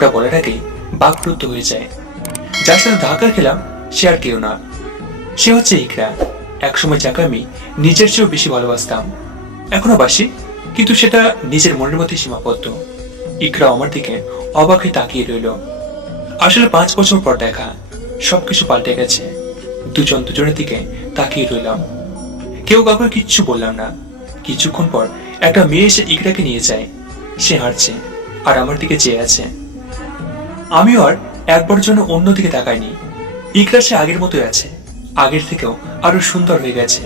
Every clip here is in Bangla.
পুরোটা বলার আগেই বাকরুদ্ধ হয়ে যায়। যার সাথে ধাক্কা খেলাম সে আর কেউ না, সে হচ্ছে ইকরা। একসময় যাকে আমি নিজের চেয়েও বেশি ভালোবাসতাম, এখনো বাসি, কিন্তু সেটা নিজের মনের মধ্যে সীমাবদ্ধ। ইকরা আমার দিকে অবাক হয়ে তাকিয়ে রইল। আসলে 5 বছর পর দেখা, সবকিছু পাল্টে গেছে। দুজন দুজনের দিকে তাকিয়ে রইলাম, কেউ কাউকে কিচ্ছু বললাম না। কিছুক্ষণ পর একটা মেয়ে এসে ইকরাকে নিয়ে যায়। সে হাঁটছে আর আমার দিকে চেয়ে আছে। আমিও আর একবার জন্য অন্যদিকে তাকাইনি। ইকরা সে আগের মতোই আছে, আগের থেকেও আরো সুন্দর হয়ে গেছে।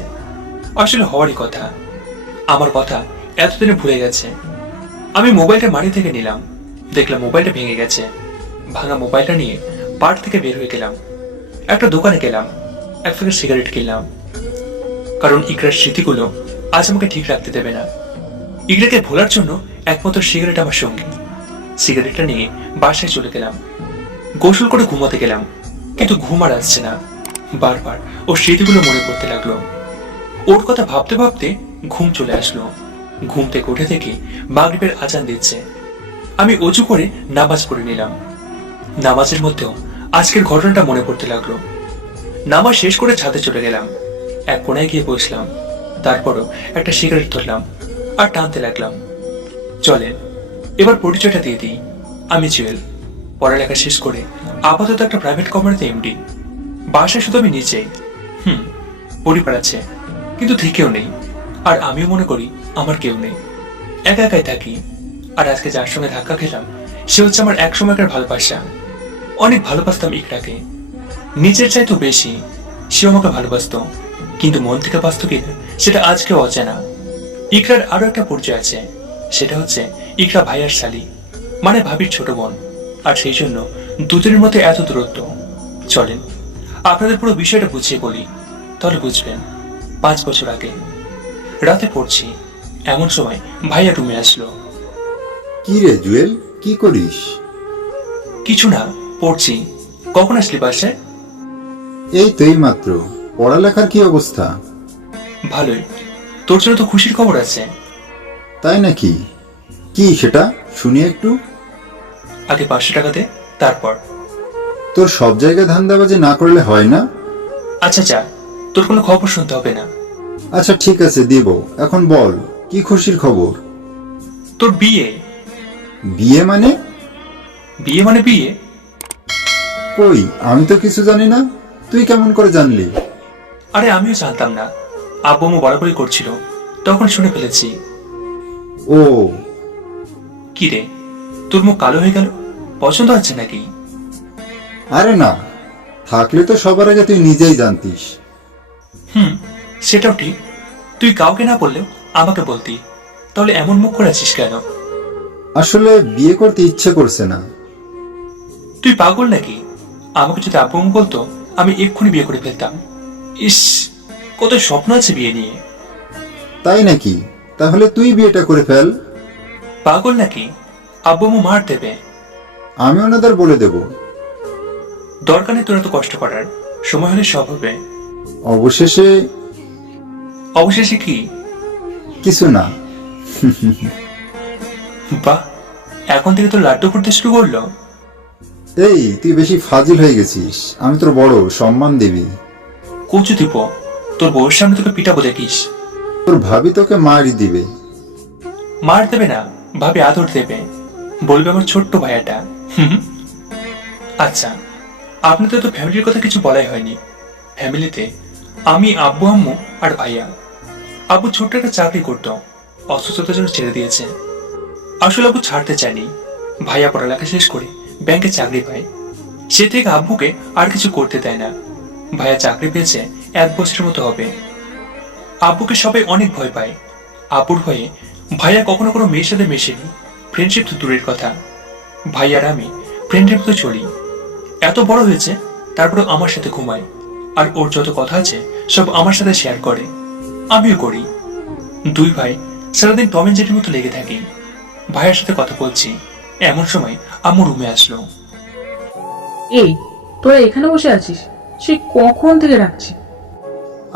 আসলে হওয়ারই কথা, আমার কথা এতদিনে ভুলে গেছে। আমি মোবাইলটা মাটি থেকে নিলাম, দেখলাম মোবাইলটা ভেঙে গেছে। ভাঙা মোবাইলটা নিয়ে পার্ক থেকে বের হয়ে গেলাম। একটা দোকানে গেলাম, এক প্যাকেট সিগারেট কিনলাম, কারণ ইকরার স্মৃতিগুলো আজ আমাকে ঠিক রাখতে দেবে না। ইকরাকে ভোলার জন্য একমাত্র সিগারেট আমার সঙ্গী। সিগারেটটা নিয়ে বাসায় চলে গেলাম। গোসল করে ঘুমাতে গেলাম, কিন্তু ঘুম আর আসছে না। বারবার ওর স্মৃতিগুলো মনে পড়তে লাগলো। ওর কথা ভাবতে ভাবতে ঘুম চলে আসলো। ঘুম থেকে উঠে দেখি মাগরিবের আজান দিচ্ছে। আমি অজু করে নামাজ পড়ে নিলাম। নামাজের মধ্যেও আজকের ঘটনাটা মনে পড়তে লাগলো। নামাজ শেষ করে ছাদে চলে গেলাম, এক কোনায় গিয়ে বসলাম। তারপরও একটা সিগারেট ধরলাম আর টানতে লাগলাম। চলেন এবার পরিচয়টা দিয়ে দিই, আমি জুয়েল। পড়ালেখা শেষ করে আপাতত একটা প্রাইভেট কোম্পানিতে এমডি। বাসায় শুধু আমি নিজেই। পরিবার আছে, কিন্তু থেকেও নেই। আর আমিও মনে করি আমার কেউ নেই, একা একাই থাকি। আর আজকে যার সঙ্গে ধাক্কা খেলাম সে হচ্ছে আমার এক সময়কার ভালোবাসা। অনেক ভালোবাসতাম ইকরাকে, নিজের চাইতেও বেশি। সেও আমাকে ভালোবাসতো, কিন্তু মন থেকে বাসত কিনা সেটা আজকেও অজানা। ইকরার আরো একটা পরিচয় আছে, সেটা হচ্ছে ইকরা ভাইয়ার শালী, মানে ভাবির ছোট বোন। আর সেই জন্য দুজনের মধ্যে এত দূরত্ব। চলেন আপনাদের পুরো বিষয়টা বুঝিয়ে বলি, তাহলে বুঝবেন। 5 বছর আগে রাতে পড়ছি, এমন সময় ভাইয়া রুমে আসলো। কি রে জুয়েল, কি করিস? কিছু না, পড়ছি। কখন আসলি বাসায়? এই তো এই মাত্র। পড়ালেখার কি অবস্থা? ভালোই। তোর জন্য তো খুশির খবর আছে। তাই নাকি? কি সেটা শুনি একটু। আগে 500 টাকা দে, তারপর। তোর সব জায়গায় ধান্দাবাজি না করলে হয় না। আচ্ছা যা, তোর কোনো খবর শুনতে হবে না। আচ্ছা ঠিক আছে, দিব। এখন বল, কি খুশির খবর? তোর বিয়ে। বিয়ে মানে? বিয়ে মানে বিয়ে। কই, আমি তো কিছু জানি না। তুই কেমন করে জানলি? আরে আমিও জানতাম না, আব্বু আম্মু বরাবরই করছিল, তখন শুনে ফেলেছি। ও। কি রে, তোর মুখ কালো হয়ে গেল, পছন্দ হচ্ছে নাকি? আরে না, থাকলে তো সবার আগে তুই নিজেই জানতিস। সেটাও ঠিক। তুই কাউকে না বললেও আমাকে বলতি, তাহলে এমন মুখ করে আছিস কেন? আসলে বিয়ে করতে ইচ্ছে করছে না। তুই পাগল নাকি? আমাকে যদি আব্বু আম্মু বলতো আমি এক্ষুনি বিয়ে করে ফেলতাম। ইস, কত স্বপ্ন আছে বিয়ে নিয়ে। তাই নাকি? তাহলে তুই বিয়েটা করে ফেল। পাগল নাকি? আব্বু আম্মু মার দেবে। আমি ওনাদের বলে দেব। দরকার নেই তোর এত কষ্ট করার, সময় হলে সব হবে। অবশেষে? অবশেষে কি? কিছু না। বাহ, এখন থেকে তোর লাড্ডু ফুটতে শুরু করলো। এই তুই বেশি ফাজিল হয়ে গেছিস। আমি তোর বড়, সম্মান দিবি। কচু দিব, তোর বউয়ের সামনে তোকে পিটাবো দেখিস। তোর ভাবি তোকে মারি দিবে। মার দেবে না, ভাবি আদর দেবে, বলবে আমার ছোট্ট ভাইয়াটা। আচ্ছা, আপনাদের তো ফ্যামিলির কথা কিছু বলাই হয়নি। ফ্যামিলিতে আমি, আব্বু আম্মু আর ভাইয়া। আব্বু ছোট্ট একটা চাকরি করতো, অসুস্থতার জন্য ছেড়ে দিয়েছে। আসলে আব্বু ছাড়তে চায়নি। ভাইয়া পড়ালেখা শেষ করে ব্যাংকে চাকরি পায়, সে থেকে আব্বুকে আর কিছু করতে দেয় না। ভাইয়া চাকরি পেয়েছে 1 বছরের মতো হবে। আব্বুকে সবাই অনেক ভয় পায়। আব্বুর ভয়ে ভাইয়া কখনো কোনো মেয়ের সাথে মেশেনি, ফ্রেন্ডশিপ তো দূরের কথা। ভাই আর আমি ফ্রেন্ডের মতো চলি। এত বড় হয়েছে, তারপরেও আমার সাথে ঘুমায়, আর ওর যত কথা আছে সব আমার সাথে শেয়ার করে, আমিও করি। 2 ভাই সারাদিন টম এন্ড জেরির মতো লেগে থাকি। ভাইয়ের সাথে কথা বলছি, এমন সময় আম্মু রুমে আসলো। এই, তোরা এখানে বসে আছিস? সে কখন থেকে ডাকছি।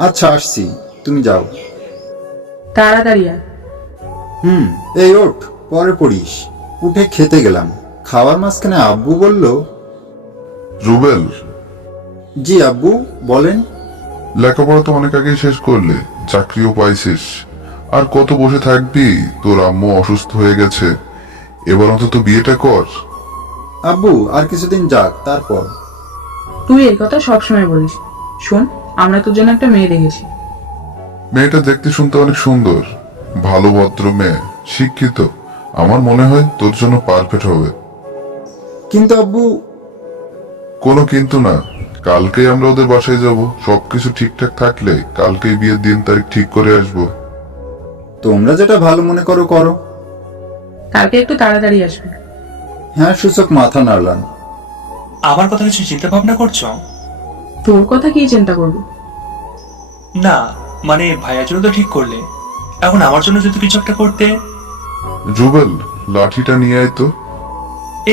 আচ্ছা আসছি, তুমি যাও। তাড়াতাড়ি আয়। এই ওঠ, পরে পড়িস। উঠে খেতে গেলাম, খাওয়ার মাঝখানে আব্বু বলল, রুবেল, জি আব্বু বলেন। লেখাপড়া তো অনেক আগেই শেষ করলে, চাকরিও পাইছিস, আর কত বসে থাকবি? তোর আম্মু অসুস্থ হয়ে গেছে, এবার অন্তত বিয়েটা কর। আব্বু আর কিছুদিন যাক, তারপর। তুই এই কথা সবসময় বলিস। শোন, আমরা তোর জন্য একটা মেয়ে দেখেছি। মেয়েটা দেখতে শুনতে অনেক সুন্দর, ভালো ভদ্র মেয়ে, শিক্ষিত। আমার মনে হয় তোর জন্য পারফেক্ট হবে। কিন্তু আব্বু, কোনো কিন্তু না, কালকেই আমরা ওদের বাসায় যাব। সবকিছু ঠিকঠাক থাকলে কালকেই বিয়ের দিন তারিখ ঠিক করে আসবো। তোমরা যেটা ভালো মনে করো করো। কালকে একটু তাড়াতাড়ি আসবে। হ্যাঁ, সূচক মাথা নাড়লাম। আমার কথা কিছু চিন্তা ভাবনা করছো? তোর কথা কি চিন্তা করবো? না, মানে ভাইয়ার জন্য তো ঠিক করলে, এখন আমার জন্য যদি কিছু একটা করতে। রুবেল, লাঠিটা নিয়ে আয় তো।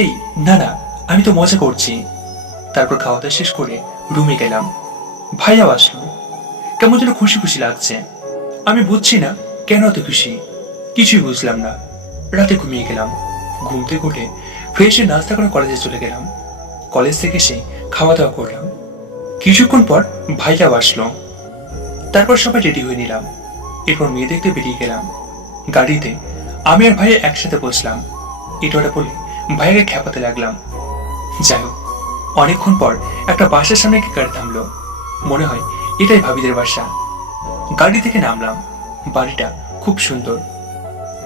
এই না না, আমি তো মজা করছি। তারপর খাওয়া দাওয়া শেষ করে রুমে গেলাম। ভাইয়াও আসলো। কেমন যেন খুশি খুশি লাগছে। আমি বুঝছি না কেন এত খুশি, কিছুই বুঝলাম না। রাতে ঘুমিয়ে গেলাম। ঘুম থেকে উঠে ফ্রেশ হয়ে নাস্তা করে কলেজে চলে গেলাম। কলেজ থেকে এসে খাওয়া দাওয়া করলাম। কিছুক্ষণ পর ভাইয়াও আসলো। তারপর সবাই রেডি হয়ে নিলাম। এরপর মেয়ে দেখতে বেরিয়ে গেলাম। গাড়িতে আমি আর ভাইয়া একসাথে বসলাম। এটা ওটা বলে ভাইয়াকে খেপাতে লাগলাম। যাই হোক, অনেকক্ষণ পর একটা বাসার সামনে একটি গাড়ি থামলো। মনে হয় এটাই ভাবিদের বাসা। গাড়ি থেকে নামলাম। বাড়িটা খুব সুন্দর।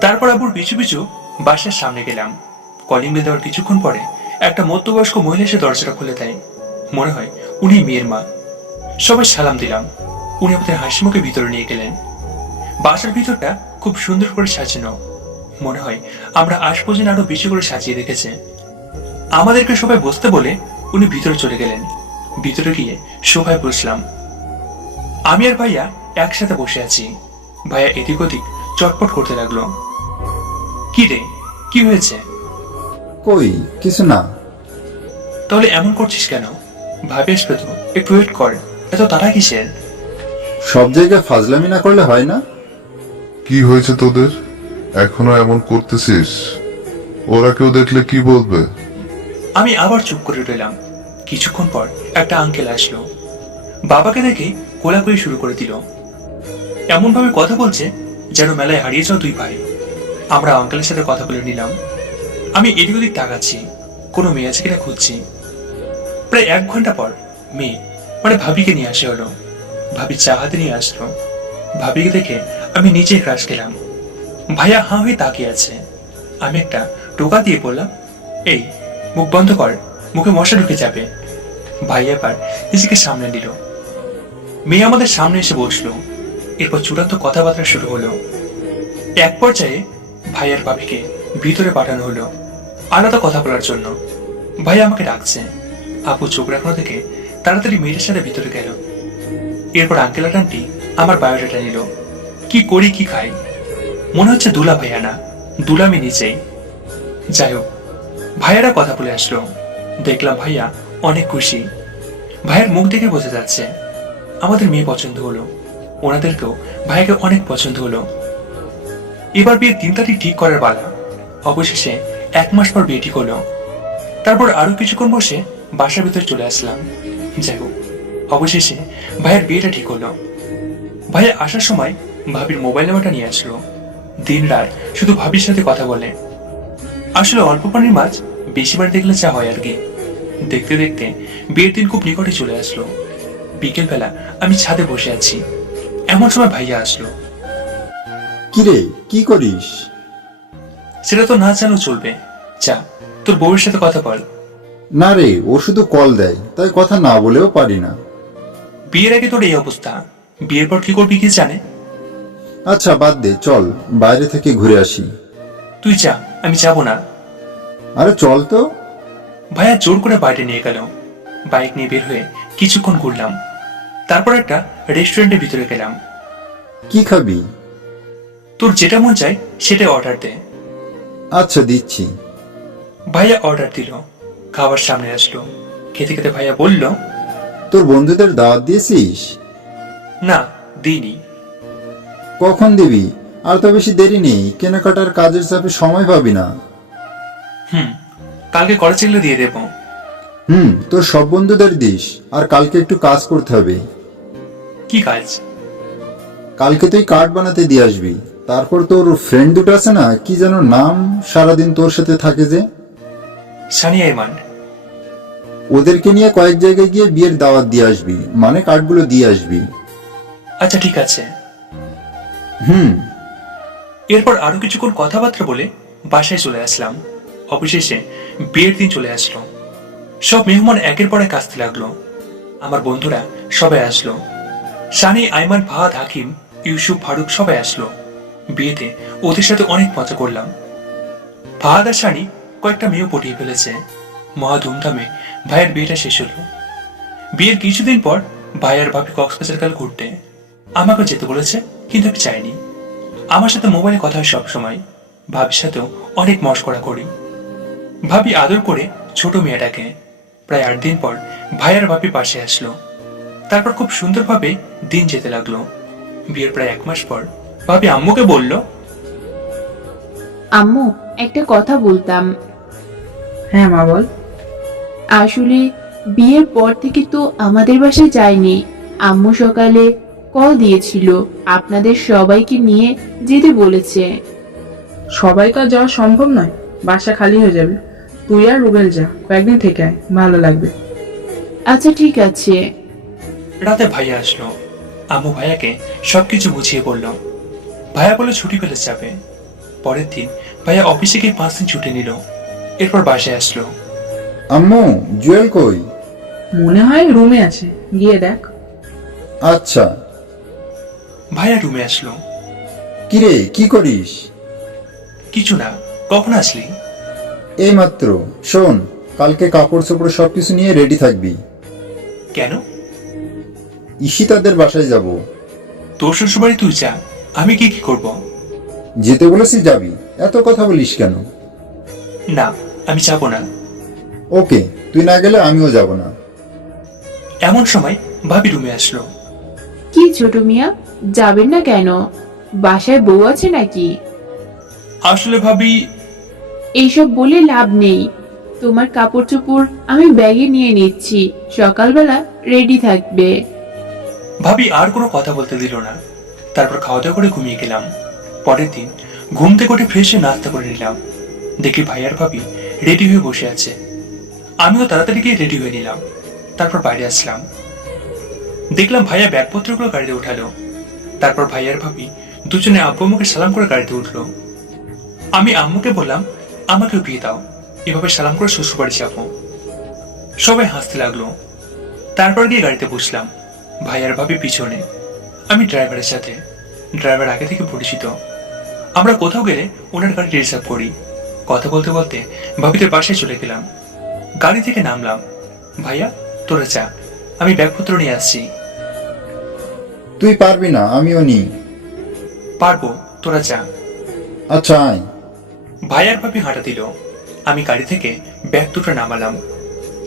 তারপর আবার পিছু পিছু বাসার সামনে গেলাম। কলিং বেল দেওয়ার কিছুক্ষণ পরে একটা মধ্যবয়স্ক মহিলা এসে দরজাটা খুলে দেয়। মনে হয় উনি মেয়ের মা। সবাই সালাম দিলাম। উনি আমাদের হাসি মুখে ভিতরে নিয়ে গেলেন। বাসার ভিতরটা খুব সুন্দর করে সাজানো। মনে হয় আমরা আজ পর্যন্ত আরো বেশি করে সাজিয়ে রেখেছে। আমাদেরকে সবাই বসতে বলে উনি ভিতরে চলে গেলেন। ভিতরে গিয়ে সবাই বসলাম। আমি আর ভাইয়া একসাথে বসে আছি। ভাইয়া এদিক ওদিক চটপট করতে লাগলো। কি রে, কি হয়েছে? কই কিছু না। তাহলে এমন করছিস কেন? ভাবি আসবে তো, একটু ওয়েট কর। এত তারা কিসের? সব জায়গায় ফাজলামি না করলে হয় না? কি হয়েছে তোদের? এখনো এমন করতেছিস? ওরা কেউ দেখলে কি বলবে? আমি আবার চুপ করে রইলাম। কিছুক্ষণ পর একটা আঙ্কেল আসলো। বাবাকে দেখে কোলাকুলি শুরু করে দিল। এমন ভাবে কথা বলছে যেন মেলায় হারিয়ে যাও দুই ভাই। আমরা আঙ্কেলের সাথে কথা বলে নিলাম। আমি এদিক ওদিক তাকাচ্ছি, কোনো মেয়ে আছে কিনা খুঁজছি। প্রায় 1 ঘন্টা পর মেয়ে মানে ভাবিকে নিয়ে আসে হলো। ভাবি চা হাতে নিয়ে আসলো। ভাবিকে দেখে আমি নিচেই ক্রাশ খেলাম। ভাইয়া হাঁ হয়ে তাকিয়ে আছে। আমি একটা টোকা দিয়ে বললাম, এই মুখ বন্ধ কর, মুখে মশা ঢুকে যাবে। ভাই এবার নিজেকে সামনে নিল। মেয়ে আমাদের সামনে এসে বসলো। এরপর চূড়ান্ত কথাবার্তা শুরু হলো। এক পর্যায়ে ভাইয়ার ভাবিকে ভিতরে পাঠানো হলো আলাদা কথা বলার জন্য। ভাই আমাকে ডাকছে। আপু চোখ রাখানো থেকে তাড়াতাড়ি মেয়েটার সাথে ভিতরে গেল। এরপর আঙ্কেল আর আন্টি আমার বায়োডাটা নিল। কি করি কি খাই, মনে হচ্ছে দুলা ভাইয়া না, দুলামি নিচেই। যাই হোক, ভাইয়ারা কথা বলে আসলো। দেখলাম ভাইয়া অনেক খুশি। ভাইয়ের মুখ দেখে বোঝা যাচ্ছে আমাদের মেয়ে পছন্দ হলো। ওনাদেরকেও ভাইয়াকে অনেক পছন্দ হলো। এবার বিয়ের 3 তারিখ ঠিক করার পালা। অবশেষে 1 মাস পর বিয়ে ঠিক হলো। তারপর আরো কিছুক্ষণ বসে বাসার ভিতরে চলে আসলাম। যাই হোক, অবশেষে ভাইয়ের বিয়েটা ঠিক হলো। ভাইয়া আসার সময় ভাবির মোবাইল নাম্বারটা নিয়ে আসলো। দিন রাত শুধু ভাবির সাথে কথা বলে। আসলে অল্প পানির মাছ বেশিবার দেখলে চা হয় আর কি। দেখতে দেখতে বিয়ের দিন খুব নিকটে চলে আসলো। বিকেল বেলা আমি ছাদে বসে আছি, এমন সময় ভাইয়া আসলো। কিরে, কি করিস? সেটা তো না জানলেও চলবে। চা, তোর বউয়ের সাথে কথা বল। না রে, ও শুধু কল দেয়, তাই কথা না বলেও পারি না। বিয়ের আগে তোর এই অবস্থা, বিয়ের পর কি করবি কি জানে। আচ্ছা বাদ দে, চল বাইরে থেকে ঘুরে আসি। তুই চা, আমি যাবো না। আরে চল তো। ভাইয়া জোর করে বাইরে নিয়ে গেল। বাইক নিয়ে বের হয়ে কিছুক্ষণ ঘুরলাম। তারপর একটা রেস্টুরেন্টের ভিতরে গেলাম। কি খাবি? তোর যেটা মন চায় সেটাই অর্ডার দে। আচ্ছা দিচ্ছি। ভাইয়া অর্ডার দিল। খাবার সামনে আসলো। খেতে খেতে ভাইয়া বলল, তোর বন্ধুদের দাওয়াত দিয়েছিস? না, দিইনি। কখন দিবি? আর তো বেশি দেরি নেই, কেনাকাটার কাজের চাপে সময় পাবি না। কালকে কলেজ এগুলো দিয়ে দেবো। তোর সব বন্ধুদের দিস, আর কালকে একটু কাজ করতে হবে। কি কাজ? কালকে তুই কার্ড বানাতে দিয়ে আসবি। তারপর তোর ফ্রেন্ড দুটো আছে না, কি যেন নাম, সারাদিন তোর সাথে থাকে যে, সানিয়া ইমান। ওদেরকে নিয়ে কয়েক জায়গায় গিয়ে বিয়ের দাওয়াত দিয়ে আসবি, মানে কার্ডগুলো দিয়ে আসবি। আচ্ছা ঠিক আছে। হুম এরপর আরো কিছুক্ষণ কথাবার্তা বলে বাসায় চলে আসলাম। অবশেষে বিয়ের দিন চলে আসলো। সব মেহমান একের পর এক আসতে লাগলো। আমার বন্ধুরা সবাই আসলো। সানি, আইমান, ফাহাদ, হাকিম, ইউসুফ, ফারুক সবাই আসলো। বিয়েতে ওদের সাথে অনেক মজা করলাম। ফাহাদ আর সানি কয়েকটা মেয়েও পটিয়ে ফেলেছে। মহা ধুমধামে ভাইয়ের বিয়েটা শেষ হলো। বিয়ের কিছুদিন পর ভাই আর ভাবি কক্সবাজার গেল ঘুরতে। আমাকে যেতে বলেছে, কিন্তু আমি চাইনি। আমার সাথে মোবাইলে কথা হয় সবসময়। ভাবির সাথেও অনেক মশকরা করি। ভাবি আদর করে ছোট মেয়েটাকে। প্রায় 8 দিন পর ভাই আর ভাবি পাশে আসলো। তারপর খুব সুন্দরভাবে দিন যেতে লাগলো। বিয়ের প্রায় 1 মাস পর ভাবি আম্মুকে বলল, আম্মু, একটা কথা বলতাম। হ্যাঁ মা বল। আসলে বিয়ের পর থেকে তো আমাদের বাসায় যায়নি। আম্মু সকালে কল দিয়েছিল, আপনাদের সবাইকে নিয়ে যেতে বলেছে। সবাই তো আর যাওয়া সম্ভব নয়, বাসা খালি হয়ে যাবে। তুই আর রুবেল যা, কয়েকদিন থেকে আয়, ভালো লাগবে। আচ্ছা ঠিক আছে। রাতে ভাইয়া আসলো। আম্মু ভাইয়াকে সবকিছু বুঝিয়ে বলল। ভাইয়া বলে ছুটি পেলে যাবে। পরের দিন ভাইয়া অফিসে গিয়ে 5 দিন ছুটি নিল। এরপর বাসায় আসলো। আম্মু, জুয়েল কই? মনে হয় রুমে আছে, গিয়ে দেখ। আচ্ছা। ভাইয়া রুমে আসলো। কিরে, কি করিস? কিছু না, কখন আসলি? এই মাত্র। শোন, কালকে কাপড় চোপড় সবকিছু নিয়ে রেডি থাকবি। কেন? ঈশিতাদের বাসায় যাব। তোর শ্বশুরবাড়ি তুই যা, আমি কি কি করব? যেতে বলেছি যাবি, এত কথা বলিস কেন? না, আমি যাব না। ওকে, তুই না গেলে আমিও যাব না। এমন সময় ভাবি রুমে আসলো। কি ছোট মিয়া, যাবেন না কেন? বাসায় বউ আছে নাকি? আসলে ভাবি, এইসব বলে লাভ নেই। তোমার কাপড় চোপড় আমি ব্যাগে নিয়ে নিচ্ছি, সকালবেলা রেডি থাকবে। ভাবি আর কোনো কথা বলতে দিল না। তারপর খাওয়া দাওয়া করে ঘুমিয়ে গেলাম। পরের দিন ঘুম থেকে উঠে ফ্রেশ হয়ে নাস্তা করে নিলাম। দেখি ভাই আর ভাবি রেডি হয়ে বসে আছে। আমিও তাড়াতাড়ি গিয়ে রেডি হয়ে নিলাম। তারপর বাইরে আসলাম। দেখলাম ভাইয়া ব্যাগপত্রগুলো গাড়িতে উঠালো। তারপর ভাই আর ভাবি দুজনে আব্বু আম্মুকে সালাম করে গাড়িতে উঠলো। আমি আম্মুকে বললাম, আমাকেও বিয়ে দাও, এভাবে সালাম করে শ্বশুরবাড়ি যাবো। সবাই হাসতে লাগলো। তারপর গিয়ে গাড়িতে বসলাম। ভাই আর ভাবি পিছনে, আমি ড্রাইভারের সাথে। ড্রাইভার আগে থেকে পরিচিত। আমরা কোথাও গেলে ওনার গাড়ি রিজার্ভ করি। কথা বলতে বলতে ভাবিদের বাসায় চলে গেলাম। গাড়ি থেকে নামলাম। ভাইয়া তোরা যা, আমি ব্যাগপত্র নিয়ে আসছি। তুই পারবি না, আমিও নি। পারবো, তোরা যা। আচ্ছা আয়। ভাই আর ভাবি হাঁটা দিল। আমি গাড়ি থেকে ব্যাগ দুটো নামালাম।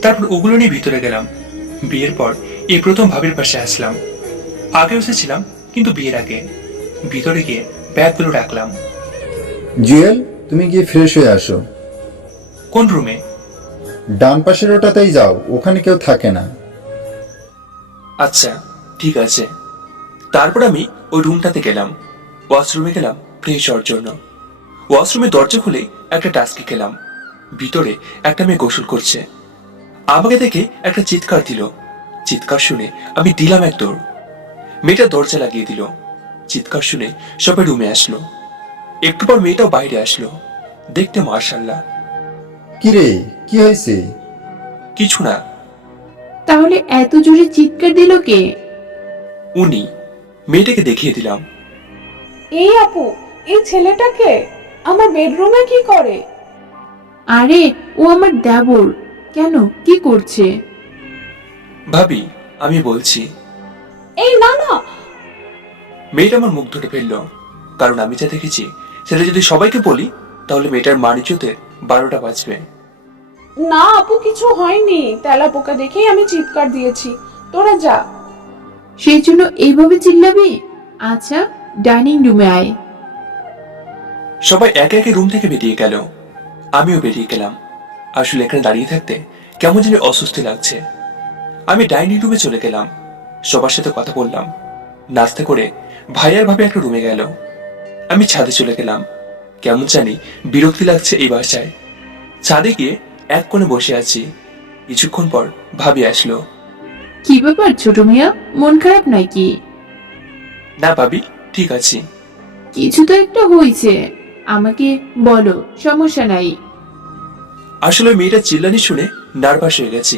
তারপর ওগুলো নিয়ে ভিতরে গেলাম। বিয়ের পর এই প্রথম ভাবির পাশে আসলাম। আগে এসেছিলাম, কিন্তু বিয়ের আগে। ভিতরে গিয়ে ব্যাগগুলো রাখলাম। জুয়েল, তুমি গিয়ে ফ্রেশ হয়ে আসো। কোন রুমে? ডান পাশের ওটাতেই যাও, ওখানে কেউ থাকে না। আচ্ছা ঠিক আছে। তারপর আমি ওই রুমটাতে গেলাম। ওয়াশরুমে গেলাম ফ্রেশ হওয়ার জন্য। ওয়াশরুমে দরজা খুলে একটা টাস্কি খেলাম। ভিতরে একটা মেয়ে গোসল করছে। আমাকে দেখে একটা চিৎকার দিল। চিৎকার শুনে আমি দিলাম এক দৌড়। মেয়েটা দরজা লাগিয়ে দিল। চিৎকার শুনে সবাই রুমে আসলো। একটু পর মেয়েটাও বাইরে আসলো। দেখতে মার্শাল্লাহ। কিরে, কি হয়েছে? কিছু না। তাহলে এত জোরে চিৎকার দিল কে? উনি। মেয়েটাকে দেখিয়ে দিলাম। এই আপু, এই ছেলেটাকে আমার বেডরুমে কি করে? আরে ও আমার দেবর। কেন, কি করছে? ভাবি আমি বলছি। এই না না, মেয়েটা আমার মুখ ধরে ফেললো। কারণ আমি যা দেখেছি সেটা যদি সবাইকে বলি তাহলে মেয়েটার মানিজ্যতের 12টা বাজবে। না আপু, কিছু হয়নি। তেলা পোকা দেখেই আমি চিৎকার দিয়েছি। তোরা যা। সেই জন্য এইভাবে চিল্লাবি? আচ্ছা, ডাইনিং রুমে আয়। সবাই একে একে রুম থেকে বেরিয়ে গেল। আমিও বেরিয়ে গেলাম। আসলে এখানে দাঁড়িয়ে থাকতে কেমন যেন অস্বস্তি লাগছে। আমি ডাইনিং রুমে চলে গেলাম, সবার সাথে কথা বললাম, নাস্তা করে ভাইয়ার ভাবে একটা রুমে গেল। আমি ছাদে চলে গেলাম। কেমন জানি বিরক্তি লাগছে এই বাসায়। ছাদে গিয়ে এক কোণে বসে আছি। কিছুক্ষণ পর ভাবি আসলো। কি ব্যাপার ছোট মিয়া, মন খারাপ নাকি? না ভাবি, ঠিক আছি। কিছু তো একটা হয়েছে, আমাকে বলো, সমস্যা নাই। আসলে মেয়েটা চিল্লানি শুনে নার্ভাস হয়ে গেছি।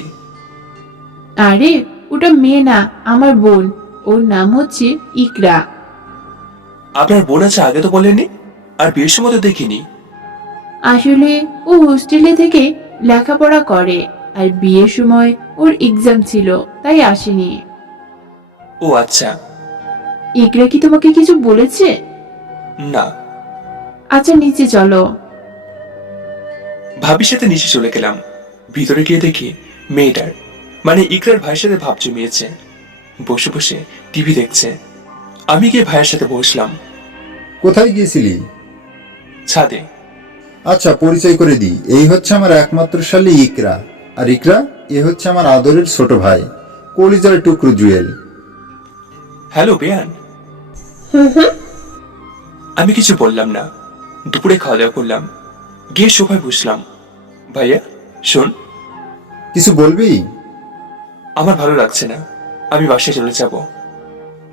আরে ওটা মেয়ে না, আমার বোন। ওর নাম হচ্ছে ইকরা। আপনার বোন আছে আগে তো বলেননি, আর বিয়ের সময় তো দেখিনি। আসলে ও হোস্টেলে থেকে লেখাপড়া করে, আর বিয়ের সময় ওর এক্সাম ছিল, তাই আসেনি। ও আচ্ছা। ইকরা কি তোমাকে কিছু বলেছে? না। আচ্ছা নিচে চলো। ভাবির সাথে নিচে চলে গেলাম। ভিতরে গিয়ে দেখি মেয়েটার মানে ইকরার ভাইয়ের সাথে ভাব জমিয়েছে, বসে বসে টিভি দেখছে। আমি গিয়ে ভাইয়ের সাথে বসলাম। কোথায় গিয়েছিলি? ছাদে। আচ্ছা, পরিচয় করে দিই, এই হচ্ছে আমার একমাত্র শালী ইকরা, আর ইকরা এ হচ্ছে আমার আদরের ছোট ভাই, কলিজার টুকরো জুয়েল। হ্যালো বেয়ান। আমি কিছু বললাম না। দুপুরে খাওয়া দাওয়া করলাম, গিয়ে সোফায় বসলাম। ভাইয়া শোন। কিছু বলবি? আমার ভালো লাগছে না, আমি বাসায় চলে যাব।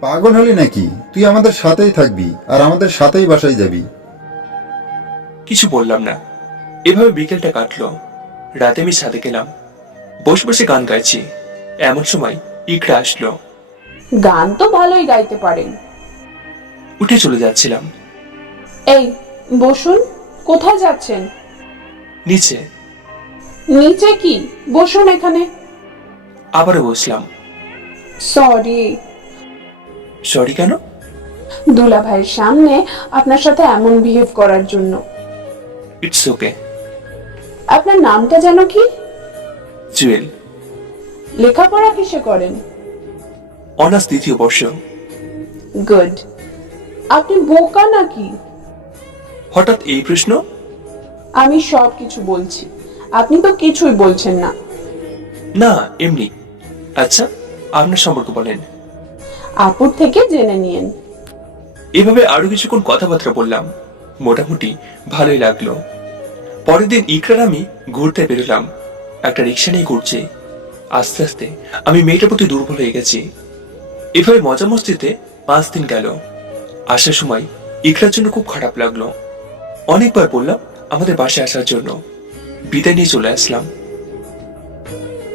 পাগল হলি নাকি? তুই আমাদের সাথেই থাকবি আর আমাদের সাথেই বাসায় যাবি। কিছু বললাম না। এভাবে বিকেলটা কাটলো। রাতে আমি ছাদে গেলাম, বসে বসে গান গাইছি। এমন সময় ইকরা আসলো। গান তো ভালোই গাইতে পারেন। উঠে চলে যাচ্ছিলাম। এই বসুন। কোথায় যাচ্ছেন? নিচে। নিচে কি? বসুন এখানে। আবারও বসলাম। সরি। সরি কেন? দুলা ভাইয়ের সামনে আপনার সাথে এমন বিহেভ করার জন্য। It's okay. আপনার নামটা যেন কি? জুয়েল। লেখাপড়া কিসে করেন? অনার্স দ্বিতীয় বর্ষ। গুড। আপনি বোকা নাকি? হঠাৎ এই প্রশ্ন? আমি সব কিছু বলছি, আপনি তো কিছুই বলছেন না। না, এমনি। আচ্ছা, আপনার সম্পর্ক বলেন। আপুর থেকে জেনে নিয়েন। এভাবে আরো কিছুক্ষণ কথাবার্তা বললাম। মোটামুটি ভালোই লাগলো। পরের দিন ইকরার আমি ঘুরতে বেরোলাম। একটা রিক্সা নিয়ে ঘুরছি। আস্তে আস্তে আমি মেয়েটার প্রতি দুর্বল হয়ে গেছি। এভাবে মজা মস্তিতে 5 দিন গেল। আসার সময় ইকরার জন্য খুব খারাপ লাগলো। অনেকবার বললাম আমাদের বাসায় আসার জন্য। বিদায় নিয়ে চলে আসলাম।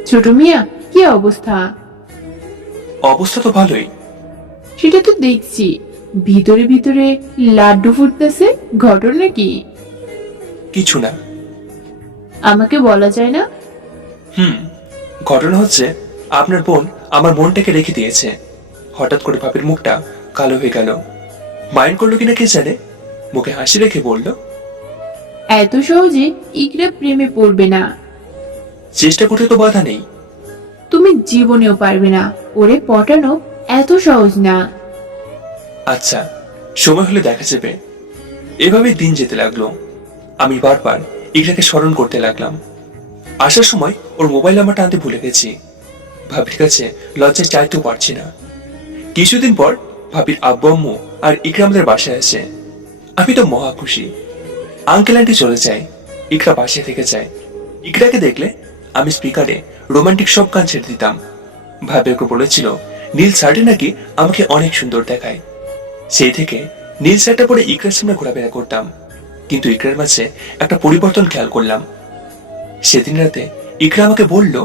ছোট মিয়া, কি অবস্থা? অবস্থা তো ভালোই। সেটা তো দেখছি, ভিতরে ভিতরে লাড্ডু ফুটতেছে, ঘটনা কি? কিছু না। আমাকে বলা যায় না? ঘটনা হচ্ছে আপনার বোন আমার মনটাকে রেখে দিয়েছে। হঠাৎ করে ভাবির মুখটা কালো হয়ে গেল। মাইন্ড করলো কিনা কে জানে, মুখে হাসি রেখে বলল, এত সহজে ইকরা প্রেমে পড়বে না। চেষ্টা করতে তো বাধা নেই। তুমি জীবনেও পারবে না, ওরে পটানো এত সহজ না। আচ্ছা, সময় হলে দেখা যাবে। এভাবে দিন যেতে লাগলো। আমি বারবার ইকরাকে স্মরণ করতে লাগলাম। আসার সময় ওর মোবাইল নাম্বারটা আনতে ভুলে গেছি। ভাবির কাছে লজ্জায় চাইতেও পারছি না। কিছুদিন পর ভাবির আব্বু আম্মু আর ইকরা আমাদের বাসায় আসে। আমি তো মহা খুশি। আঙ্কেল আন্টি চলে যায়, ইকরা বাসায় থেকে যায়। ইকরাকে দেখলে আমি স্পিকারে রোমান্টিক সব গান ছেড়ে দিতাম। ভাবি ওকে বলেছিল নীল শার্টে নাকি আমাকে অনেক সুন্দর দেখায়। সেই থেকে নীল শার্টটা পরে ইকরার সামনে ঘোরাফেরা করতাম। কিন্তু ইকরার মাঝে একটা পরিবর্তন খেয়াল করলাম। সেদিন রাতে ইকরা আমাকে বলল,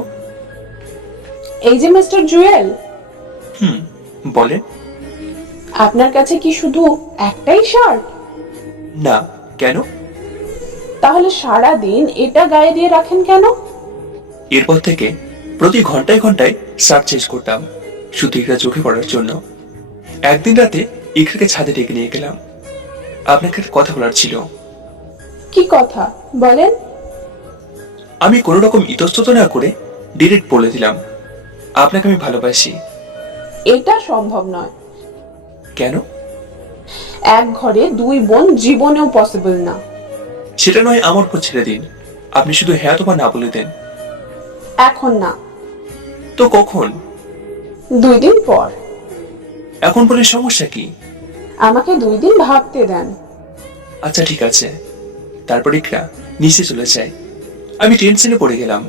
এই যে মিস্টার জুয়েল, বলেন। আপনার কাছে কি শুধু একটাই শার্ট? না, কেন? তাহলে সারা দিন এটা গায়ে দিয়ে রাখেন কেন? এরপর থেকে প্রতি ঘন্টায় ঘন্টায় শার্ট চেঞ্জ করতাম, শুধু ইকরা চোখে পড়ার জন্য। একদিন রাতে ইকরাকে ছাদে ডেকে নিয়ে গেলাম। আপনাকে একটা কথা বলার ছিল। কি কথা বলেন? আমি কোনো রকম ইতস্তত না করে ডিরেক্ট বলে দিলাম, আপনাকে আমি ভালোবাসি। এটা সম্ভব নয়। কেন? এক ঘরে দুই বোন জীবনেও পসিবল না। সেটা নয় আমার উপর ছেড়ে দিন, আপনি শুধু হ্যাঁ অথবা না বলে দেন। এখন না, তো কখন? 2 দিন পর। এখন বলে সমস্যা কি? আমাকে 2 দিন ভাবতে দেন। আচ্ছা ঠিক আছে। তারপর ইকরা নিচে চলে যায়। আমি টেনশনে পড়ে গেলাম।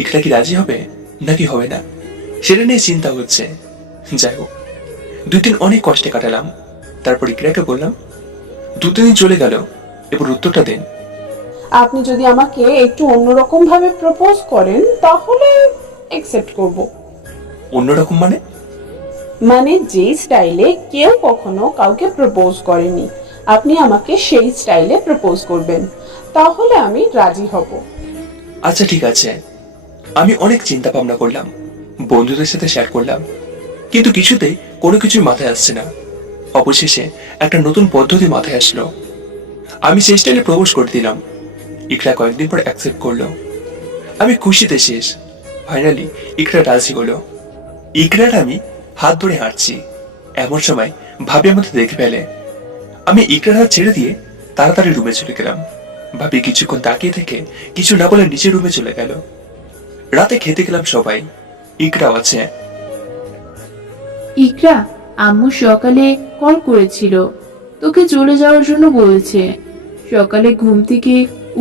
ইকরা কি রাজি হবে নাকি হবে না সেটা নিয়ে চিন্তা হচ্ছে। যাই হোক, 2 দিন অনেক কষ্টে কাটালাম। তারপর ইকরাকে বললাম, 2 দিন চলে গেল, এবার উত্তরটা দেন। আপনি যদি আমাকে একটু অন্যরকম ভাবে প্রপোজ করেন তাহলে একসেপ্ট করব। অন্যরকম মানে? মানে যে স্টাইলে কেউ কখনো কাউকে প্রপোজ করেনি, আপনি আমাকে সেই স্টাইলে প্রপোজ করবেন, তাহলে আমি রাজি হব। আচ্ছা ঠিক আছে। আমি অনেক চিন্তা ভাবনা করলাম, বন্ধুদের সাথে শেয়ার করলাম, কিন্তু কিছুতেই কোনো কিছুই মাথায় আসছে না। অবশেষে একটা নতুন পদ্ধতি মাথায় আসলো। আমি সেই স্টাইলে প্রপোজ করে দিলাম। ইকরা কয়েকদিন পর অ্যাকসেপ্ট করলো। আমি খুশিতে শেষ। ফাইনালি ইকরা রাজি হলো। ইকরার আমি হাত ধরে হাঁটছি, এমন সময় ভাবি আমাদের দেখে ফেলে। আমি ইকরার হাত ছেড়ে দিয়ে তাড়াতাড়ি রুমে চলে গেলাম। ভাবি কিছুক্ষণ তাকিয়ে থেকে কিছু না বলে নিচের রুমে চলে গেল। রাতে খেতে গেলাম সবাই, ইকরাও আছে। ইকরা, আম্মু সকালে কল করেছিল, তোকে চলে যাওয়ার জন্য বলেছে। সকালে ঘুম থেকে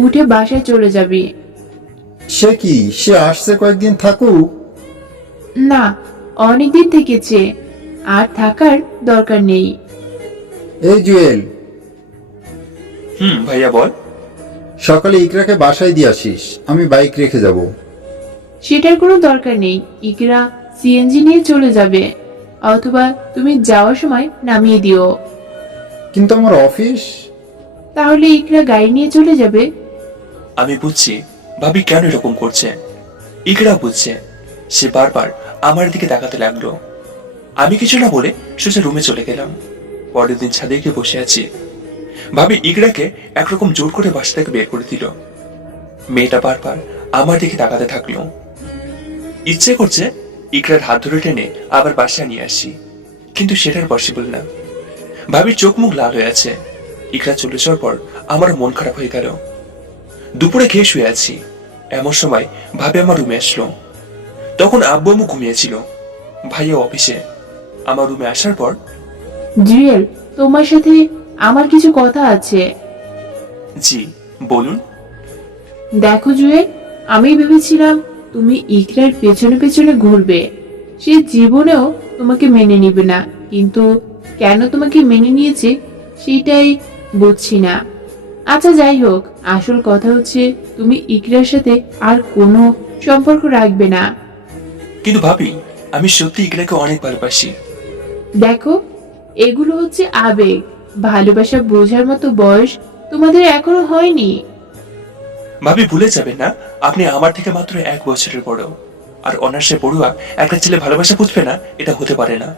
উঠে বাসায় চলে যাবি। সে কি, সে আসছে কয়েকদিন থাকুক? না, অনেকদিন থেকেছে, আর থাকার দরকার নেই। এই জুয়েল, ভাইয়া বল। সকালে ইকরাকে বাসায় দিয়ে আসিস, আমি বাইক রেখে যাব। সেটার কোনো দরকার নেই। ইকরা সিএনজি নিয়ে চলে যাবে, অথবা তুমি যাওয়ার সময় নামিয়ে দিও। কিন্তু আমার অফিস। তাহলে ইকরা গাড়ি নিয়ে চলে যাবে। আমি বুঝছি ভাবি কেন এরকম করছে। ইকরা বুঝছে। সে বারবার আমার দিকে তাকাতে লাগলো। আমি কিছু না বলে সোজা রুমে চলে গেলাম। পরের দিন ছাদে গিয়ে বসে আছি। ভাবি ইকরাকে একরকম জোর করে বাসা থেকে বের করে দিল। মেয়েটা বারবার আমার দিকে তাকাতে থাকলো। ইচ্ছে করছে ইকরার হাত ধরে টেনে আবার বাসায় নিয়ে আসি, কিন্তু সেটার পসিবল না। ভাবির চোখ মুখ লাল হয়ে আছে। ইকরা চলে যাওয়ার পর আমার মন খারাপ হয়ে গেল। দুপুরে খেয়ে শুয়ে আছি, এমন সময় ভাবি আমার রুমে আসলো। তখন আব্বু আম্মু ঘুমিয়েছিল, ভাইয়া অফিসে। আমার রুমে আসার পর, জুয়েল, তোমার সাথে আমার কিছু কথা আছে। জি বলুন। দেখো জুয়েল, আমি ভেবেছিলাম তুমি ইকরার পেছনে পেছনে ঘুরবে, সে জীবনেও তোমাকে মেনে নিবে না, কিন্তু কেন তোমাকে মেনে নিয়েছে সেটাই বুঝছি না। আচ্ছা যাই হোক, আসল কথা হচ্ছে তুমি ইকরার সাথে আর কোনো সম্পর্ক রাখবে না। কিন্তু ভাবি, আমি সত্যি ইকরাকে অনেক ভালোবাসি। দেখো, এগুলো হচ্ছে আবেগ, ভালোবাসা বোঝার মতো বয়স তোমাদের এখনো হয়নি। ভাবি ভুলে যাবেন না, আপনি আমার থেকে মাত্র 1 বছরের বড়। আর অনার্সে পড়ুয়া একটা ছেলে ভালোবাসা বুঝবে না, এটা হতে পারে না।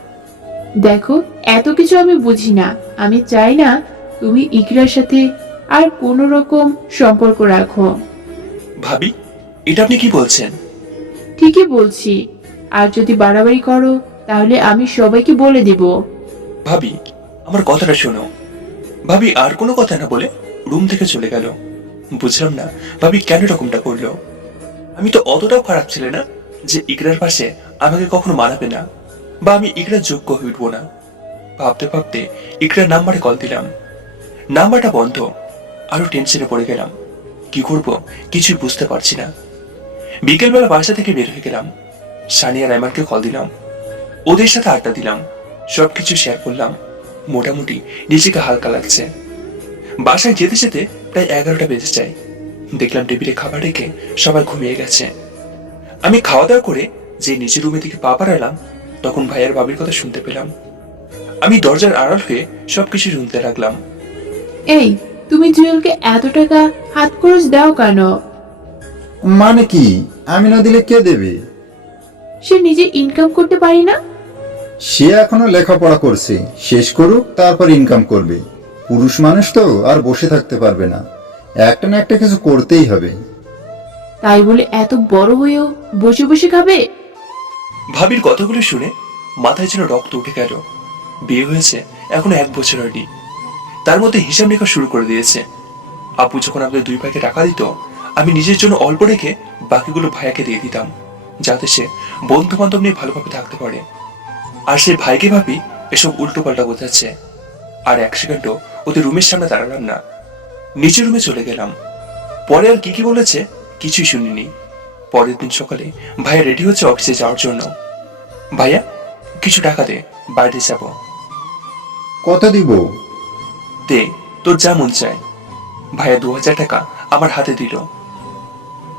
দেখো, এত কিছু আমি বুঝি না। আমি চাই না তুমি ইকরার সাথে আর কোনো রকম সম্পর্ক রাখো। ভাবি, এটা আপনি কি বলছেন? ঠিকই বলছি, আর যদি বাড়াবাড়ি করো তাহলে আমি সবাইকে বলে দিব। ভাবি, আমার কথাটা শোনো। ভাবি আর কোনো কথা না বলে রুম থেকে চলে গেল। বুঝলাম না ভাবি কেন এরকমটা করলো। আমি তো অতটাও খারাপ ছেলে না যে ইকরার পাশে আমাকে কখনো মানাবে না, বা আমি ইকরার যোগ্য হয়ে উঠবো না। ভাবতে ভাবতে ইকরার নাম্বারে কল দিলাম। নাম্বারটা বন্ধ। আরো টেনশনে পড়ে গেলাম। কি করব কিছুই বুঝতে পারছি না। বিকেলবেলা বাসা থেকে বের হয়ে গেলাম। সানিয়া রাইমানকে কল দিলাম, ওদের সাথে আড্ডা দিলাম, সবকিছু শেয়ার করলাম। মোটামুটি নিজেকে হালকা লাগছে। বাসায় যেতে যেতে প্রায় 11টা বেজে যায়। দেখলাম টেবিলে খাবার রেখে সবাই ঘুমিয়ে গেছে। আমি খাওয়া দাওয়া করে যে নিচের রুমে থেকে পা বাড়ালাম, তখন ভাইয়ের ভাবির কথা শুনতে পেলাম। আমি দরজার আড়াল হয়ে সবকিছু শুনতে লাগলাম। এই, তুমি জুয়েলকে এত টাকা হাত খরচ দাও কেন? মানে কি, আমি না দিলে কে দেবে? সে নিজে ইনকাম করতে পারি না? সে এখনো লেখাপড়া করছে, শেষ করুক তারপর ইনকাম করবে। পুরুষ মানুষ তো আর বসে থাকতে পারবে না, একটা না একটা কিছু করতেই হবে। তাই বলে এত বড় হয়েও বসে বসে খাবে? ভাবির কথাগুলো শুনে মাথায় যেন রক্ত উঠে গেল। বিয়ে হয়েছে এখনো 1 বছর হয়নি, তার মধ্যে হিসাব নিকাশ শুরু করে দিয়েছে। আপু যখন আমাদের 2 ভাইকে টাকা দিত, আমি নিজের জন্য অল্প রেখে বাকিগুলো ভাইয়াকে দিয়ে দিতাম, যাতে সে বন্ধু বান্ধব নিয়ে ভালোভাবে থাকতে পারে। আর সেই ভাইকে ভাবি এসব উল্টো পাল্টা বোঝাচ্ছে। আর এক সেকেন্ডও ওদের রুমের সামনে দাঁড়ালাম না, নিচের রুমে চলে গেলাম। পরে আর কি কি বলেছে কিছুই শুনিনি। পরের দিন সকালে ভাইয়া রেডি হচ্ছে অফিসে যাওয়ার জন্য। ভাইয়া কিছু টাকা দে, বাইরে যাব। কত দিব? দে, তোর যা মন চায়। ভাইয়া 2000 টাকা আমার হাতে দিল।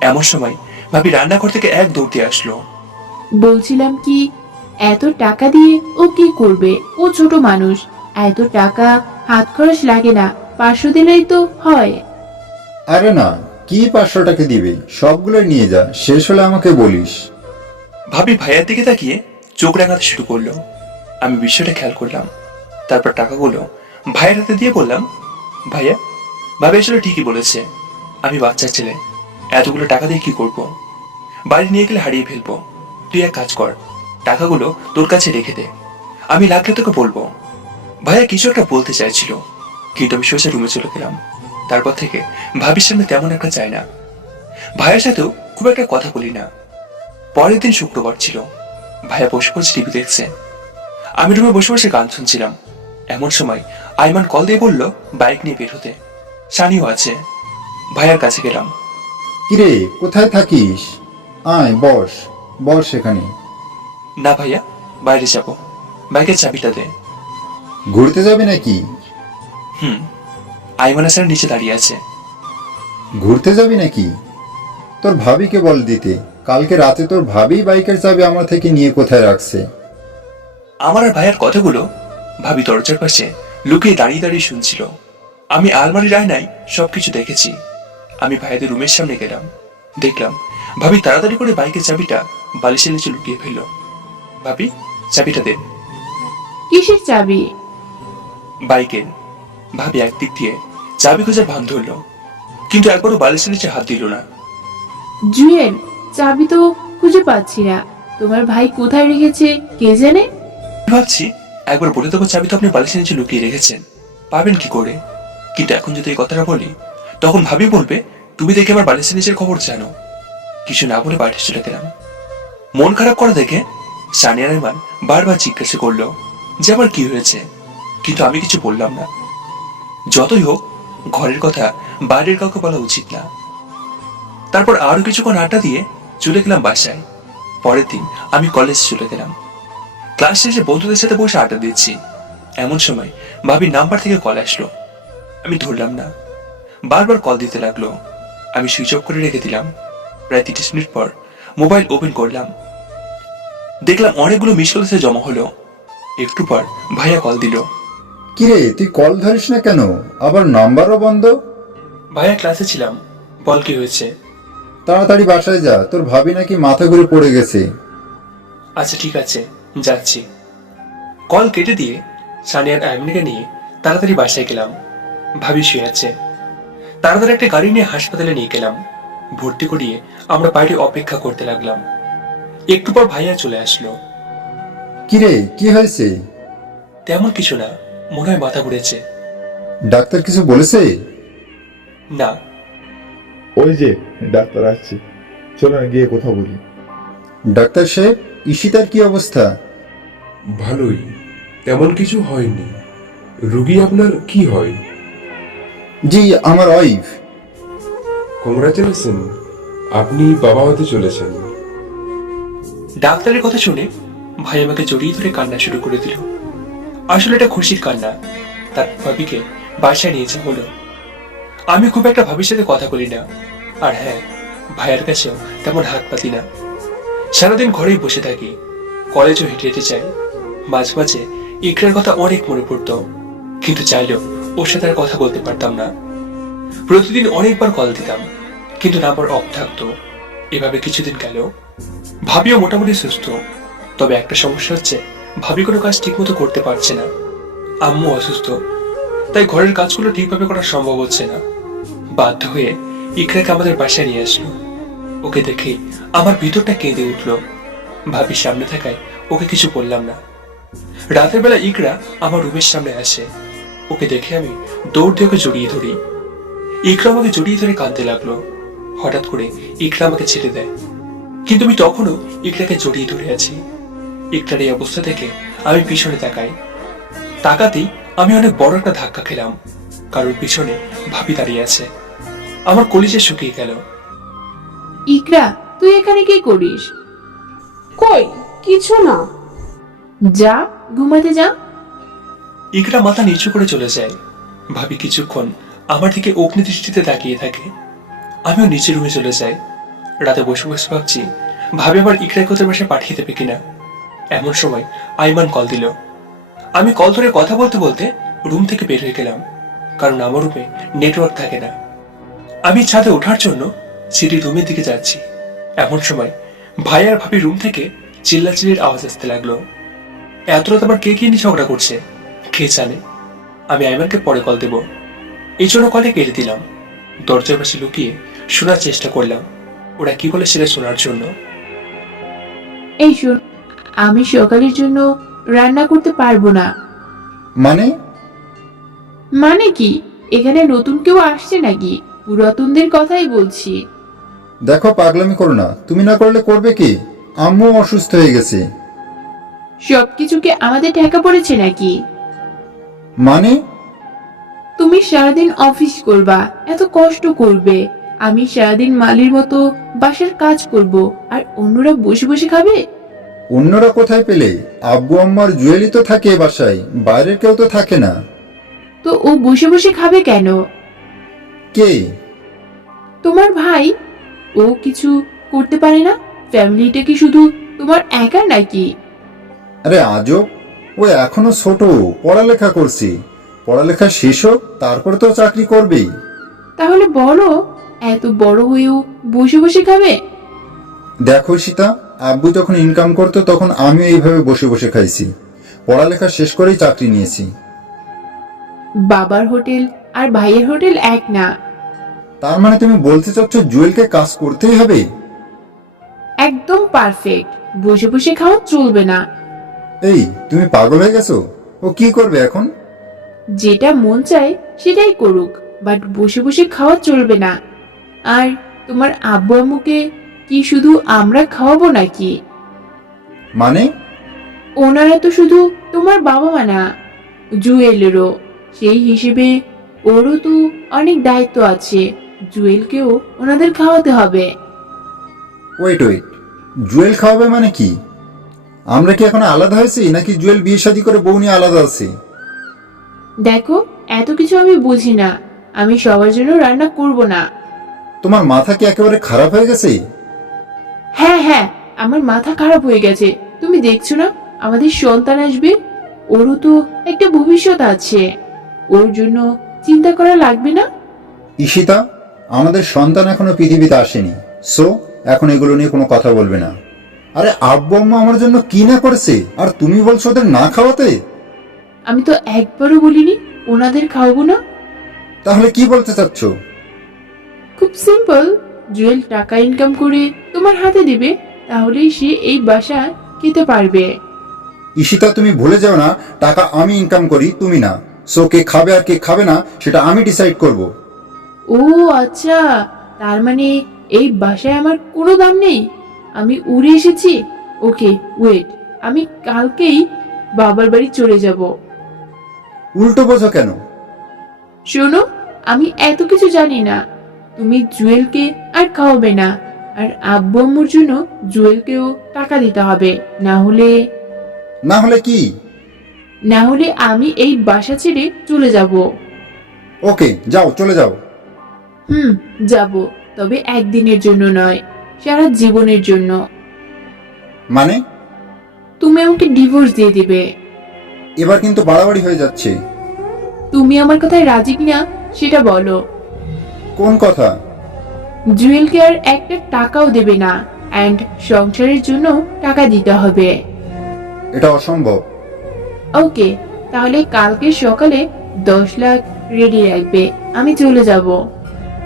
এমন সময় ভাবি রান্নাঘর থেকে এক দৌড় দিয়ে আসলো। বলছিলাম কি, এত টাকা দিয়ে ও কি করবে? ও ছোট মানুষ, এত টাকা হাত খরচ লাগে না, 500 দিলেই তো হয়। আরে না, কি 500 টাকা দিবে? সবগুলো নিয়ে যা, শেষ হলে আমাকে বলিস। ভাবি ভাইয়ার দিকে তাকিয়ে চোখ রাঙাতে শুরু করলো। আমি বিষয়টা খেয়াল করলাম। তারপর টাকাগুলো ভাইয়ের হাতে দিয়ে বললাম, ভাইয়া, ভাবি আসলে ঠিকই বলেছে। আমি বাচ্চা ছেলে, এতগুলো টাকা দিয়ে কি করব? বাড়ি নিয়ে গেলে হারিয়ে ফেলবো। তুই এক কাজ কর, টাকাগুলো তোর কাছে রেখে দে, আমি লাগলে তোকে বলবো। ভাইয়া কিছু একটা বলতে চাইছিল, কিন্তু আমি সোজা রুমে চলে গেলাম। তারপর থেকে ভাবির সামনে তেমন একটা চাই না। ভাইয়ের সাথেও খুব একটা কথা বলি না। পরের দিন শুক্রবার ছিল। ভাইয়া বসে বসে টিভি দেখছে, আমি রুমে বসে বসে গান শুনছিলাম। এমন সময় আইমান কল দিয়ে বলল বাইক নিয়ে বের হতে, সানিও আছে। ভাইয়ার কাছে গেলাম। কিরে, কোথায় থাকিস? আয় বস, বস এখানে। না ভাইয়া, বাইরে যাব, বাইকের চাবিটা দে। ঘুরতে যাবি নাকি? আইমান স্যার নিচে দাঁড়িয়ে আছে। ঘুরতে যাবি নাকি? তোর ভাবিকে বল দিতে, কালকে রাতে তোর ভাবি বাইকের চাবি আমার থেকে নিয়ে কোথায় রাখছে। আমার আর ভাইয়ার কথাগুলো ভাবি দরজার পাশে লুকিয়ে দাঁড়িয়ে দাঁড়িয়ে শুনছিল। আমি আলমারির আয়নায় সবকিছু দেখেছি। আমি ভাইয়াদের রুমের সামনে গেলাম, দেখলাম ভাবি তাড়াতাড়ি করে বাইকের চাবিটা বালিশের নিচে লুকিয়ে ফেলল। ভাবি, চাবিটা দেন। কিসের চাবি? বাইকের। ভাবি একদিক দিয়ে চাবি খোঁজার ভান ধরল, কিন্তু একবারও বালিশের নিচে হাত দিল না। জুয়েল, চাবি তো খুঁজে পাচ্ছি না, তোমার ভাই কোথায় রেখেছে কে জানে। আমি ভাবছি একবার বলে দেবো চাবি তো আপনি বালিশের নিচে লুকিয়ে রেখেছেন, পাবেন কি করে। কিন্তু এখন যদি এই কথাটা বলি, তখন ভাবি বলবে তুমি দেখে আমার বালিশের নিচের খবর জানো। কিছু না বলে বাইরে চলে গেলাম। মন খারাপ করা দেখে সানিয়া রহমান বারবার জিজ্ঞাসা করলো যে আমার কি হয়েছে, কিন্তু আমি কিছু বললাম না। যতই হোক ঘরের কথা বাইরের কাউকে বলা উচিত না। তারপর আরো কিছুক্ষণ আড্ডা দিয়ে চলে গেলাম বাসায়। পরের দিন আমি কলেজে চলে গেলাম। ক্লাস শেষে বন্ধুদের সাথে বসে আড্ডা দিচ্ছি। এমন সময় ভাবির নাম্বার থেকে কল আসলো। আমি ধরলাম না, বারবার কল দিতে লাগলো। আমি সুইচ অফ করে রেখে দিলাম। প্রায় 30 মিনিট পর মোবাইল ওপেন করলাম, দেখলাম অনেকগুলো মিস কল এসে জমা হলো। একটু পর ভাইয়া কল দিল। কিরে, তুই কল ধরিস না কেন? আবার নাম্বারও বন্ধ। ভাইয়া ক্লাসে ছিলাম, বল কি হয়েছে। তাড়াতাড়ি বাসায় যা, তোর ভাবি নাকি মাথা ঘুরে পড়ে গেছে। আচ্ছা ঠিক আছে, যাচ্ছি। কল কেটে দিয়ে সানিয়ার আইমনিকে নিয়ে তাড়াতাড়ি বাসায় গেলাম। ভাবি শুয়ে আছে। তাড়াতাড়ি একটা গাড়ি নিয়ে হাসপাতালে নিয়ে গেলাম। ভর্তি করিয়ে আমরা বাইরে অপেক্ষা করতে লাগলাম। একটু পর ভাইয়া চলে আসলো। কিরে, কি হয়েছে? তেমন কিছু না, মনে হয় মাথা ঘুরেছে। ডাক্তার কিছু বলেছে? না। ওই যে ডাক্তার আসছে, চলো না গিয়ে কথা বলি। ডাক্তার সাহেব, ঈশিতার কি অবস্থা? ভালোই, তেমন কিছু হয়নি। রুগী আপনার কি হয়? জি, আমার ওয়াইফ। কংগ্রাচুলেশন, আপনি বাবা হতে চলেছেন। ডাক্তারের কথা শুনে ভাই আমাকে জড়িয়ে ধরে কান্না শুরু করে দিল। আসলে এটা খুশির কান্না। তার ভাবিকে বাসায় নিয়েছে বলে। আমি খুব একটা ভাবির সাথে কথা বলি না, আর হ্যাঁ, ভাইয়ের কাছেও তেমন হাত পাতি না। সারাদিন ঘরেই বসে থাকি, কলেজও হেঁটে হেঁটে যাই। মাঝে মাঝে ইকরার কথা অনেক মনে পড়তো, কিন্তু চাইলেও ওর সাথে আর কথা বলতে পারতাম না। প্রতিদিন অনেকবার কল দিতাম, কিন্তু নাম্বার অফ থাকতো। এভাবে কিছুদিন গেল। ভাবিও মোটামুটি সুস্থ, তবে একটা সমস্যা হচ্ছে ভাবি কোনো কাজ ঠিকমতো করতে পারছে না। আম্মু অসুস্থ, তাই ঘরের কাজগুলো ঠিকভাবে করা সম্ভব হচ্ছে না। বাধ্য হয়ে ইকরাকে আমাদের বাসায় নিয়ে আসলো। ওকে দেখে আমার ভিতরটা কেঁদে উঠলো। ভাবির সামনে থাকায় ওকে কিছু বললাম না। রাতের বেলা ইকরা আমার রুমের সামনে আসে। ওকে দেখে আমি দৌড় দিয়ে ওকে জড়িয়ে ধরি। ইকরা আমাকে জড়িয়ে ধরে কাঁদতে লাগলো। হঠাৎ করে ইকরা আমাকে ছেড়ে দেয়, কিন্তু আমি তখনও ইকরাকে জড়িয়ে ধরে আছি। ইকরার এই অবস্থা দেখে আমি পিছনে তাকাতেই আমি অনেক বড় একটা ধাক্কা খেলাম, কারোর পিছনে ভাবি দাঁড়িয়ে আছে। আমার কলিজা শুকিয়ে গেল। ইকরা, তুই এখানে কি করিস? কই কিছু না। যা, ঘুমাতে যা। ইকরা মাথা নিচু করে চলে যায়। ভাবি কিছুক্ষণ আমার দিকে অগ্নি দৃষ্টিতে তাকিয়ে থাকে। আমিও নিচের রুমে চলে যাই। রাতে বসে বসে ভাবছি ভাবি আবার ইকরাকে ওদের বাসায় পাঠিয়ে দেবে কিনা। এমন সময় আইমান কল দিল। আমি কল ধরে কথা বলতে বলতে রুম থেকে বের হয়ে গেলাম, কারণ আমার রুমে নেটওয়ার্ক থাকে না। আমি ছাদে ওঠার জন্য সিঁড়ি রুমের দিকে যাচ্ছি। এমন সময় ভাই আর ভাবি রুম থেকে চিল্লাচিল্লির আওয়াজ আসতে লাগলো। এত রাত আবার কে নিয়ে ঝগড়া করছে কে জানে। আমি আইমানকে পরে কল দেব, এই জন্য কলে কেটে দিলাম। দরজার পাশে লুকিয়ে শোনার চেষ্টা করলাম ওরা কি বলে সেটা শোনার জন্য। এই শোন, আমি সকালের জন্য রান্না করতে পারবো না। মানে? মানে কি, এখানে নতুন কেউ আসছে নাকি? পুরাতনদের কথাই বলছি। দেখো, পাগলামি করো না। তুমি না করলে করবে কি? আম্মু অসুস্থ হয়ে গেছে। সবকিছুকে আমাদের ঠেকা পড়েছে নাকি? মানে? তুমি সারাদিন অফিস করবা, এত কষ্ট করবে, আমি সারাদিন মালির মতো বাসার কাজ করব, আর অন্যরা বসে বসে খাবে? অন্যরা কোথায় পেলে? আব্বু আম্মার জুয়েলি তো থাকে এ বাসায়, বাইরের কেউ তো থাকে না। তো ও বসে বসে খাবে কেন? কে? তোমার ভাই। ও কিছু করতে পারে না? ফ্যামিলিটা কি শুধু তোমার একা নাকি? আরে আজব, ও এখনো ছোট, পড়ালেখা করছি। পড়ালেখা শেষ হোক, তারপর তো চাকরি করবেই। তাহলে বলো, এত বড় হয়েও বসে বসে খাবে? দেখো সীতা, আব্বু যখন ইনকাম করতো তখন আমিও এইভাবে বসে বসে খাইছি। পড়ালেখা শেষ করেই চাকরি নিয়েছি। বাবার হোটেল আর ভাইয়ের হোটেল এক না। তার মানে তুমি বলতে চাচ্ছ জুয়েলকে কাজ করতেই হবে? একদম পারফেক্ট। বসে বসে খাওয়া চলবে না। এই, তুমি পাগল হয়ে গেছো? ও কি করবে এখন? যেটা মন চায় সেটাই করুক, বাট বসে বসে খাওয়া চলবে না। আর তোমার আব্বু আম্মুকে কি শুধু আমরা খাওয়াবো নাকি? মানে? ওনারা তো শুধু তোমার বাবা মা না, জুয়েলেরও। সেই হিসেবে ওরও তো অনেক দায়িত্ব আছে। জুয়েলকেও ওনাদের খাওয়াতে হবে। ওয়েট, জুয়েল খাওয়াবে মানে কি? আমরা কি এখন আলাদা হয়েছি, নাকি জুয়েল বিয়ে শাদী করে বউ নিয়ে আলাদা আছে? দেখো, এত কিছু আমি বুঝি না। আমি সবার জন্য রান্না করব না। তোমার মাথা কি একেবারে খারাপ হয়ে গেছে? হ্যাঁ হ্যাঁ, আমার মাথা খারাপ হয়ে গেছে। তুমি দেখছো না আমাদের সন্তান আসবে, ওরও তো একটা ভবিষ্যৎ আছে। ওর জন্য চিন্তা করা লাগবে না? ঈশিতা, আমাদের সন্তান এখনো পৃথিবীতে আসেনি, সো এখন এগুলো নিয়ে কোনো কথা বলবে না। আরে আব্বু আম্মা আমার জন্য কি না করেছে, আর তুমি বলছো ওদের না খাওয়াতে? আমি তো একবারও বলিনি ওনাদের খাওয়াবো না। তাহলে কি বলতে চাচ্ছ? খুব সিম্পল, জুয়েল টাকা ইনকাম করে তোমার হাতে দিবে, তাহলেই সে এই বাসায় খেতে পারবে। ঈশিতা, তুমি ভুলে যাও না, টাকা আমি ইনকাম করি, তুমি না। সো কে খাবে আর কে খাবে না সেটা আমি ডিসাইড করব। ও আচ্ছা, তার মানে এই বাসায় আমার কোনো দাম নেই? আমি উড়ে এসেছি। ওকে ওয়েট, আমি কালকেই বাবার বাড়ি চলে যাব। উল্টো বোঝো কেন? শোনো, আমি এত কিছু জানি না। তুমি জুয়েলকে আর খাওয়াবে না, আর আব্বু আম্মুর জন্য জুয়েলকেও টাকা দিতে হবে, না হলে কি? না হলে আমি এই বাসা ছেড়ে চলে যাব। ওকে, যাও, চলে যাও। যাব, তবে একদিনের জন্য নয়, সারা জীবনের জন্য। মানে? তুমি আমাকে ডিভোর্স দিয়ে দিবে। এবার কিন্তু বাড়াবাড়ি হয়ে যাচ্ছে। তুমি আমার কথায় রাজি কিনা সেটা বলো। কোন কথা? জুয়েলকে আর একটা টাকাও দেবে না, অ্যান্ড সংসারের জন্য টাকা দিতে হবে। এটা অসম্ভব। ওকে, তাহলে কালকে সকালে 10 লাখ রেডি রাখবে, আমি চলে যাব।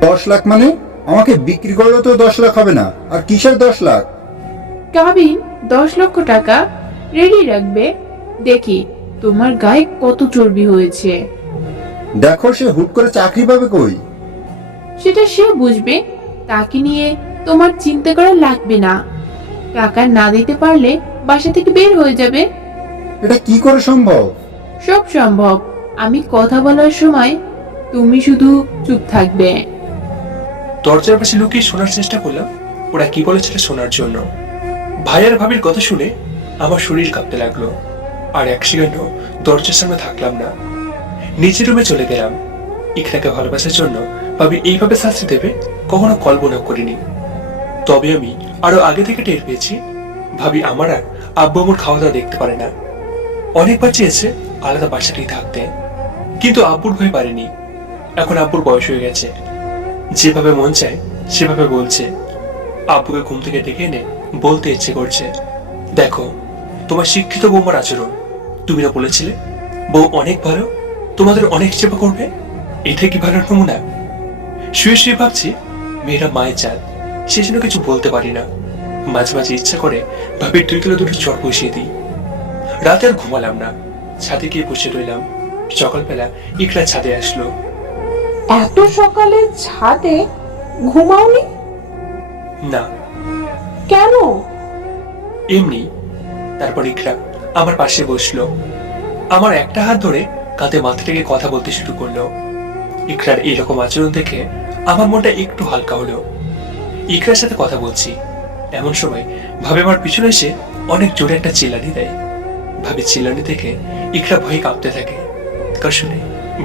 10 লাখ মানে? আমাকে বিক্রি করলেও তো 10 লাখ হবে না। আর কিসের 10 লাখ? কাবিন 10 লক্ষ টাকা রেডি রাখবে। দেখি তোমার গায়ে কত চর্বি হয়েছে। দেখো, সে হুট করে চাকরি পাবে কই? সেটা সে বুঝবে, তাকে নিয়ে তোমার চিন্তা করা লাগবে না। টাকা না দিতে পারলে বাসা থেকে বের হয়ে যাবে। এটা কি করে সম্ভব? সব সম্ভব। আমি কথা বলার সময় তুমি শুধু চুপ থাকবে। দরজার পাশে লুকিয়ে শোনার চেষ্টা করলাম ওরা কি বলেছে সেটা শোনার জন্য। ভাই আর ভাবির কথা শুনে আমার শরীর কাঁপতে লাগলো, আর এক সেকেন্ডও দরজার সামনে থাকলাম না। নিচের রুমে চলে গেলাম। ইকরাকে ভালোবাসার জন্য ভাবি এইভাবে শাস্তি দেবে কখনো কল্পনা করিনি। তবে আমি আরো আগে থেকে টের পেয়েছি ভাবি আমার আর আব্বু আম্মুর খাওয়া দাওয়া দেখতে পারে না। অনেকবার চেয়েছে আলাদা বাসাতেই থাকতে, কিন্তু আব্বুর ভয় পারেনি। এখন আব্বুর বয়স হয়ে গেছে, যেভাবে মন চায় সেভাবে বলছে। আব্বুকে ঘুম থেকে ডেকে এনে বলতে ইচ্ছে করছে, দেখো তোমার শিক্ষিত বৌমার আচরণ। তুমি না বলেছিলে বউ অনেক ভালো, তোমাদের অনেক সেবা করবে? এটা কি ভালো নমুনা? শুয়ে শুয়ে ভাবছি মেয়েরা মায়ের চাঁদ, সেজন্য কিছু বলতে পারি না। মাঝে মাঝে ইচ্ছা করে ভাবির 2 কিলো দুটো চট বসিয়ে দিই। রাতে আর ঘুমালাম না, ছাদে গিয়ে বসে রইলাম। সকালবেলা ইকরা ছাদে আসলো। এত সকালে ছাদে ঘুমাওনি না, কেন? এমনি। তারপর ইকরা আমার পাশে বসলো, আমার একটা হাত ধরে কাঁধে মাথা থেকে কথা বলতে শুরু করলো। ইকরার এইরকম আচরণ দেখে আমার মনটা একটু হালকা হলো। ইকরার সাথে কথা বলছি, এমন সময় ভাবে আমার পিছনে এসে অনেক জোরে একটা চিল্লানি দেয়। ভাবি চিল্লানি দেখে ইকরা ভয়ে কাঁপতে থাকে। কার শুনে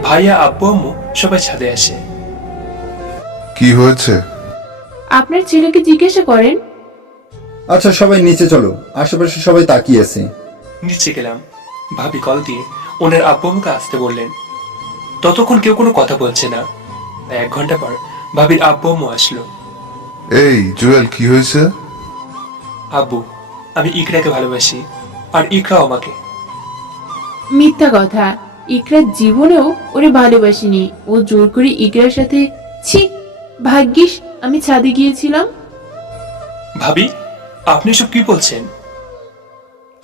ভাইয়া আব্বু আম্মু সবাই ছাদে আসে। কি হয়েছে? আপনার ছেলেকে জিজ্ঞাসা করেন। আচ্ছা সবাই নিচে চলো, আশেপাশে সবাই তাকিয়ে আছে। নিচে গেলাম। ভাবি কল দিয়ে ওনার আব্বু আম্মুকে আসতে বললেন। ততক্ষণ কেউ কোনো কথা বলছে না। 1 ঘন্টা পর ভাবির আব্বু আম্মু আসলো। এই জুয়েল, কি হয়েছে? আব্বু, আমি ইকরাকে ভালোবাসি আর ইকরাও আমাকে। মিথ্যা কথা। ইকরার জীবনেও ওরে ভালোবাসিনি। ও জোর করে ইকরার সাথে। ছি, ভাগ্যিস আমি ছাদে গিয়েছিলাম। ভাবি, আপনি সব কি বলছেন?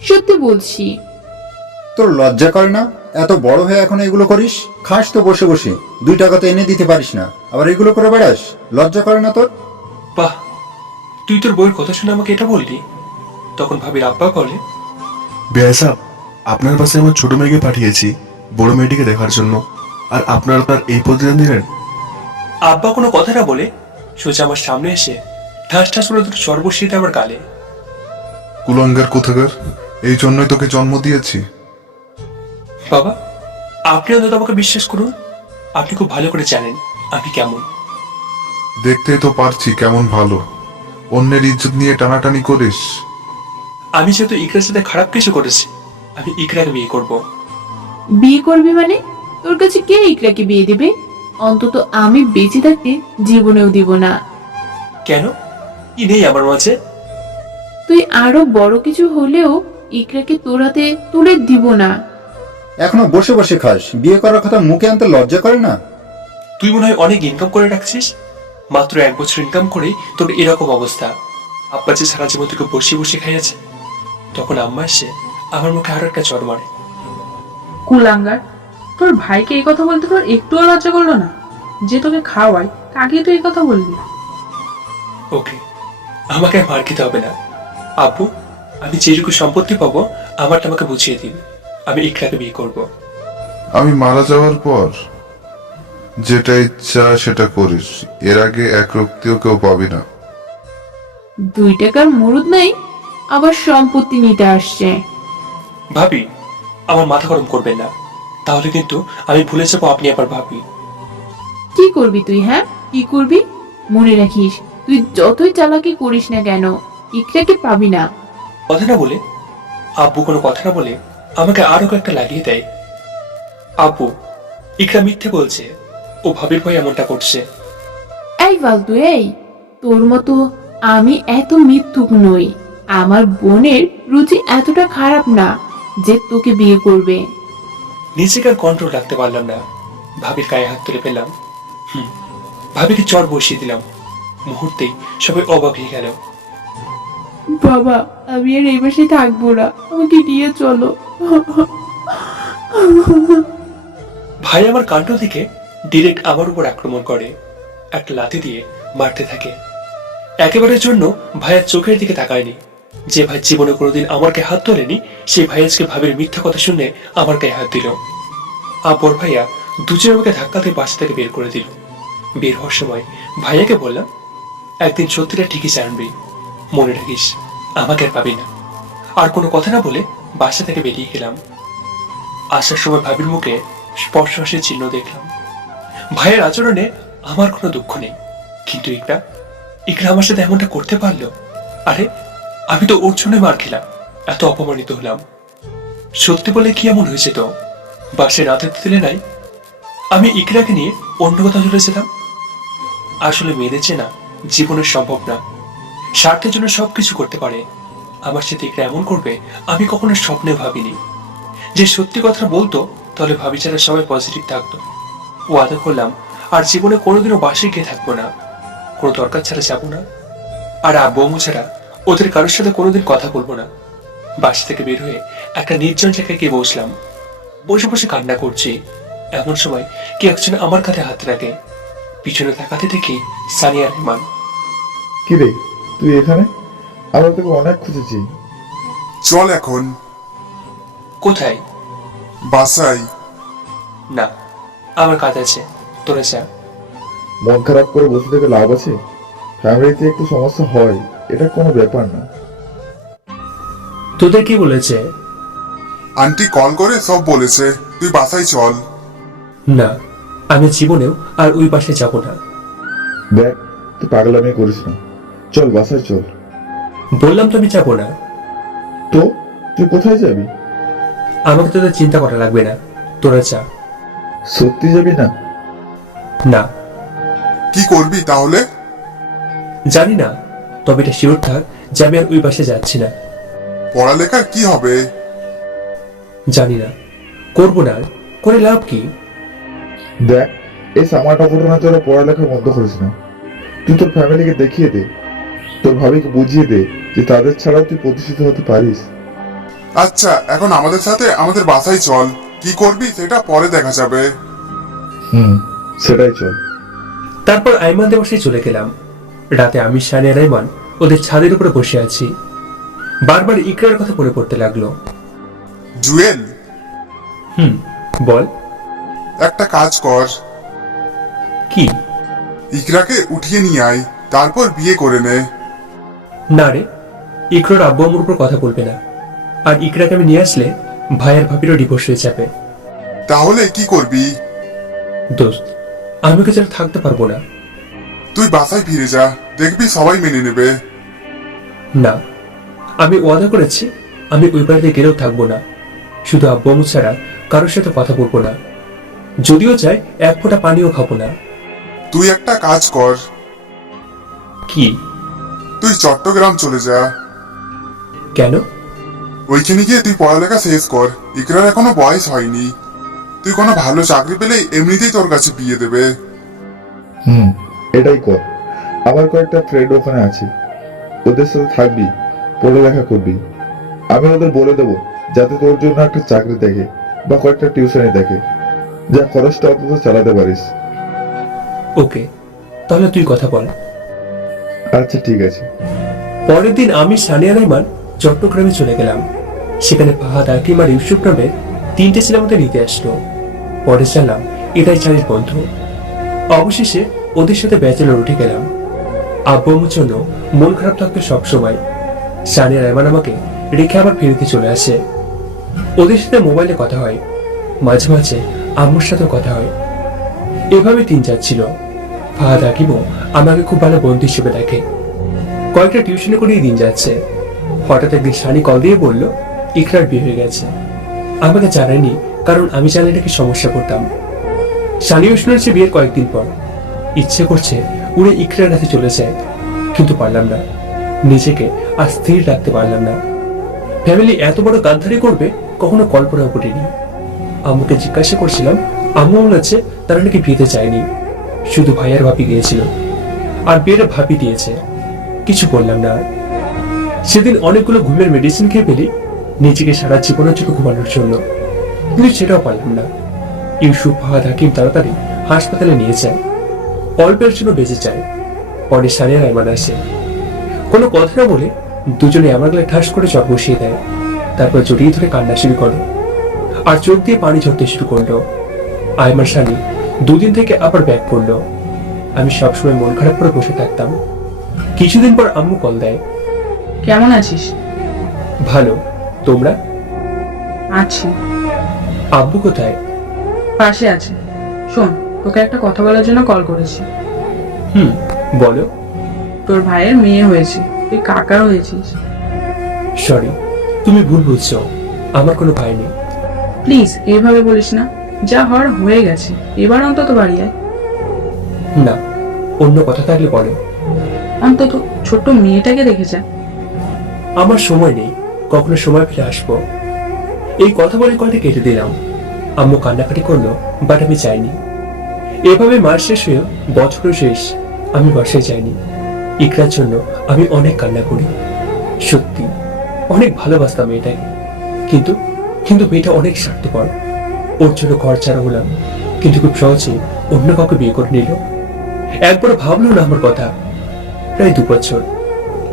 সত্যি বলছি। তোর লজ্জা করে না? এত বড় হয়ে এখন এগুলো করিস? খাস তো বসে বসে, 2 টাকা তো এনে দিতে পারিস না, আবার এগুলো করে বেড়াস? লজ্জা করে না তোর? বাহ, তুই তোর বইয়ের কথা শুনে আমাকে এটা বললি? তখন ভাবির আব্বা বলে, বেয়া সাহেব, আপনার পাশে আমার ছোট মেয়েকে পাঠিয়েছি বড় মেয়েটিকে দেখার জন্য, আর আপনারা তার এই প্রতিদান দিলেন? আব্বা কোনো কথা না বলে সোজা আমার সামনে এসে ঠাস ঠাস করে দুটো চর বসিয়ে দেয় আমার গালে। কুলঙ্গার কোথাকার, এই জন্যই তোকে জন্ম দিয়েছি। বাবা, আপনি অন্তত আমাকে বিশ্বাস করুন। আপনি খুব ভালো করে জানেন আমি কেমন। দেখতেই তো পারছি কেমন ভালো। অন্যের ইজ্জত নিয়ে টানাটানি করিস। আমি যেহেতু ইকরার সাথে খারাপ কিছু করেছি, আমি ইকরাকে বিয়ে করব। বিয়ে করবি মানে? তোর কাছে কে ইকরাকে বিয়ে দেবে? অন্তত আমি বেঁচে থাকতে জীবনেও দিব না। কেন? কি নেই আমার মাঝে? তুই আরো বড় কিছু হলেও ইকরাকে তোর হাতে তুলে দিব না। এখনো বসে বসে খাস, বিয়ে করার কথা মুখে আনতে লজ্জা করে না? তুই মনে হয় অনেক ইনকাম করে রাখছিস। মাত্র 1 বছর ইনকাম করেই তোর এরকম অবস্থা। আব্বা যে সারা জীবন তোকে বসে বসে খাইয়েছে, তখন আম্মা এসে আমার মুখে আরো একটা চড় মারে। কুলাঙ্গার, তোর ভাইকে এই কথা বলতে তোর একটুও লজ্জা করলো না? যে তোকে খাওয়াই তাকে তুই এই কথা বললি? ওকে, আমাকে আর মার খেতে হবে না। আব্বু, আমি যেটুকু সম্পত্তি পাবো আমারটা আমাকে বুঝিয়ে দিন। আমি ইকরাকে বিয়ে করব। আমি মারা যাওয়ার পর যেটা ইচ্ছা সেটা করিস, এর আগে 1 রক্তিও কেউ পাবি না। 2 টাকার মুরুদ নাই, আবার সম্পত্তি নিতে আসছে। ভাবি, আমার মাথা গরম করবেন না, তাহলে কিন্তু আমি ভুলে যাবো আপনি আবার ভাবি। কি করবি তুই? হ্যাঁ, কি করবি? মনে রাখিস, তুই যতই চালাকি করিস না কেন, ইকরাকে পাবি না। কথা না বলে আব্বু কোনো কথা না বলে আমাকে আরো কয়েকটা লাগিয়ে দেয়। আব্বু, ইকরা মিথ্যে বলছে, ও ভাবির ভয় এমনটা করছে। এই ফালতু, এই তোর মতো আমি এত মিথ্যুক নই। আমার বোনের রুচি এতটা খারাপ না যে তোকে বিয়ে করবে। নিজেকে আর কন্ট্রোল রাখতে পারলাম না, ভাবির গায়ে হাত তুলে পেলাম। ভাবিকে চর বসিয়ে দিলাম। মুহূর্তেই সবাই অবাক হয়ে গেল। বাবা, আমি আর এই বাসায় থাকবো না, আমাকে নিয়ে চলো। ভাই আমার কাণ্ড থেকে ডিরেক্ট আমার উপর আক্রমণ করে। একটা লাথি দিয়ে মারতে থাকে। একেবারের জন্য ভাইয়ের চোখের দিকে তাকায়নি। যে ভাই জীবনে কোনোদিন আমার গায়ে হাত তোলেনি, সেই ভাই আজকে ভাবির মিথ্যা কথা শুনে আমার গায়ে হাত দিল। বড় ভাইয়া দুজনে আমাকে ধাক্কা দিয়ে বাসা থেকে বের করে দিল। বের হওয়ার সময় ভাইয়াকে বললাম, একদিন সত্যিটা ঠিকই জানবি, মনে রাখিস, আমাকে আর পাবি না। আর কোনো কথা না বলে বাসা থেকে বেরিয়ে গেলাম। আসার সময় ভাবির মুখে স্পর্শ হাসির চিহ্ন দেখলাম। ভাইয়ের আচরণে আমার কোনো দুঃখ নেই, কিন্তু ইকরা আমার সাথে এমনটা করতে পারলো। আরে আমি তো ওর জন্য মার খেলাম, এত অপমানিত হলাম। সত্যি বলে কি এমন হয়েছে তো বাসে রাতে দিলে নাই আমি ইকরাকে নিয়ে অন্য কোথাও চলে যেতাম? আসলে মেয়েদের চেনা জীবনের সম্ভব না। স্বার্থের জন্য সবকিছু করতে পারে। আমার সাথে ইকরা এমন করবে আমি কখনো স্বপ্নে ভাবিনি। যে সত্যি কথা বলতো তাহলে ভাবি ছাড়া সবাই পজিটিভ থাকতো। ওয়াদা করলাম আর জীবনে কোনোদিনও বাসে গিয়ে থাকবো না, কোনো দরকার ছাড়া যাবো না, আর আব্বু আম্মু ছাড়া ওদের কারোর সাথে কোনোদিন কথা বলবো না। বাসা থেকে বের হয়ে একটা নির্জন জায়গায় গিয়ে বসলাম। বসে বসে কান্না করছি। এমন সময় কি একজন আমার কাঁধে হাত রাখে। পিছনে তাকাতে দেখি সানিয়া রহমান। কি রে, তুই এখানে? আমরা তোকে অনেক খুঁজেছি। চল এখন কোথায়? বাসায়। না, আমার কাজ আছে, তোরা যা। মন খারাপ করে বসে থেকে লাভ আছে? ফ্যামিলিতে একটু সমস্যা হয়, এটা কোনো ব্যাপার না। তোদের কি বলেছে? আন্টি কল করে সব বলেছে, তুই বাসায় চল। না, আমি জীবনেও আর ওই পাশে যাব না। দেখ, তুই পাগলামি করিস না, চল বাসায় চল। বললাম তো আমি যাবো না। তো তুই কোথায় যাবি? আমাকে তোদের চিন্তা করা লাগবে না, তোরা যা। সত্যি যাবি না? না। কি করবি তাহলে? জানি না, তবে এটা শিওর থাক যে আমি আর ওই পাশে যাচ্ছি না। পড়ালেখার কি হবে? জানি না, করবো না, আর করে লাভ কি? দেখ, এই সামাটা ঘটনা তোরা পড়ালেখা বন্ধ করিস না। তুই তোর ফ্যামিলিকে দেখিয়ে দে, তোর ভাবিকে বুঝিয়ে দে যে তাদের ছাড়াও তুই প্রতিষ্ঠিত হতে পারিস। আচ্ছা, এখন আমাদের সাথে আমাদের বাসায় চল, কি করবি সেটা পরে দেখা যাবে। সেটাই চল। তারপর আইমানদের বাসায় চলে গেলাম। রাতে আমি, সানিয়া, আইমান ওদের ছাদের উপরে বসে আছি। বারবার ইকরার কথা মনে পড়তে লাগলো। জুয়েল, বল। একটা কাজ কর, কি? ইকরাকে উঠিয়ে নিয়ে আয়, তারপর বিয়ে করে নে। না রে, ইকরার আব্বু আম্মুর উপর কথা বলবে না। আর ইকরাকে আমি নিয়ে আসলে ভাইয়ের ভাবিরও ডিভোর্স হয়ে যাবে। তাহলে কি করবি? দোস্ত, আমি ওকে ছাড়া থাকতে পারবো না। তুই বাসায় ফিরে যা, দেখবি সবাই মেনে নেবে। না, আমি ওয়াদা করেছি আমি ওই বাড়িতে গেলেও থাকবো না। শুধু আব্বু আম্মু ছাড়া কারোর সাথে কথা বলবো না। যদিও চাই এক ফোঁটা পানিও খাবো না। তুই একটা কাজ কর। কি? তুই চট্টগ্রাম চলে যা। কেন? ওইখানে গিয়ে তুই পড়ালেখা শেষ কর, ইকরার এখনো বয়স হয়নি। তুই কোনো ভালো চাকরি পেলেই এমনিতেই তোর কাছে বিয়ে দেবে। এটাই কর। আমার কয়েকটা ফ্রেন্ড ওখানে আছে, ওদের সাথে থাকবি, পড়ালেখা করবি। আমি ওদের বলে দেবো যাতে তোর জন্য একটা চাকরি দেখে বা কয়েকটা টিউশনি দেখে, যা খরচটা অন্তত চালাতে পারিস। ওকে, তাহলে তুই কথা বল। আচ্ছা ঠিক আছে। পরের দিন আমি, সানিয়া, রহমান চট্টগ্রামে চলে গেলাম। সেখানে ফাহাদ, আকিম আর ইউসুফ নামে 3টে ছেলে আমাদের নিতে আসলো। পরে জানলাম এটাই চাঁদের বন্ধু। অবশেষে ওদের সাথে ব্যাচেলর উঠে গেলাম। আব্বু আম্মুর জন্য মন খারাপ থাকতো সবসময়। সানিয়া, রহমান আমাকে রেখে আবার ফেরিতে চলে আসে। ওদের সাথে মোবাইলে কথা হয়, মাঝে মাঝে আম্মুর সাথেও কথা হয়। এভাবে দিন যাচ্ছিল। ফাহাদ, আকিমও আমাকে খুব ভালো বন্ধু হিসেবে দেখে। কয়েকটা টিউশনে করেই দিন যাচ্ছে। হঠাৎ একদিন সানি কল দিয়ে বলল ইকরার বিয়ে হয়ে গেছে। আমাকে জানায়নি, কারণ আমি জানলে নাকি সমস্যা করতাম। সানিও শুনেছে বিয়ের কয়েকদিন পর। ইচ্ছে করছে উড়ে ইকরার কাছে চলে যায়, কিন্তু পারলাম না। নিজেকে আর স্থির রাখতে পারলাম না। ফ্যামিলি এত বড় গাদ্দারি করবে কখনো কল্পনাও করিনি। আম্মুকে জিজ্ঞাসা করছিলাম, আম্মু বলেছে তারা নাকি বিয়েতে চায়নি, শুধু ভাইয়ার ভাবি গিয়েছিল, আর বিয়েটা ভাবি দিয়েছে। কিছু বললাম না। সেদিন অনেকগুলো ঘুমের মেডিসিন খেয়ে ফেলি নিজেকে সারা জীবনের জন্য ঘুমানোর জন্য, কিন্তু সেটাও পারলাম না। ইউসুফ, ফাহাদ, হাকিম তাড়াতাড়ি হাসপাতালে নিয়ে যায়। অল্পের জন্য বেঁচে যায়। পরে সানিয়ার আইমান আসে। কোনো কথা না বলে দুজনে আমার গলায় ঠাস করে চট বসিয়ে দেয়। তারপর জড়িয়ে ধরে কান্না শুরু করে আর চোখ দিয়ে পানি ঝরতে শুরু করলো। আইমান সানি 2 দিন থেকে আবার ব্যাক করলো। আমি সবসময় মন খারাপ করে বসে থাকতাম। কিছুদিন পর আম্মু কল দেয়। কেমন আছিস? ভালো, তোমরা? আছি। আব্বু কোথায়? পাশে আছে। শোন, তোকে একটা কথা বলার জন্য কল করেছি। বলো। তোর ভাইয়ের মেয়ে হয়েছে, তুই কাকা হয়েছিস। সরি, তুমি ভুল বুঝছো, আমার কোনো ভাই নেই। প্লিজ এইভাবে বলিস না, যা হওয়ার হয়ে গেছে, এবার অন্তত বাড়ি আয়। না, অন্য কথা থাকলে বলো। অন্তত ছোট্ট মেয়েটাকে দেখে যা। আমার সময় নেই, কখনো সময় পেলে আসবো। এই কথা বলে কলটা কেটে দিলাম। আম্মু কান্নাকাটি করলো, বাট আমি চাইনি। এভাবে মাস শেষ হয়ে বছরও শেষ, আমি বাসায় যাইনি। ইকরার জন্য আমি অনেক কান্না করি। সত্যি অনেক ভালোবাসতাম মেয়েটাকে, কিন্তু কিন্তু মেয়েটা অনেক স্বার্থপর। ওর জন্য ঘর ছাড়া হলাম, কিন্তু খুব সহজে অন্য কাউকে বিয়ে করে নিল। একবার ভাবলো না আমার কথা। প্রায় 2 বছর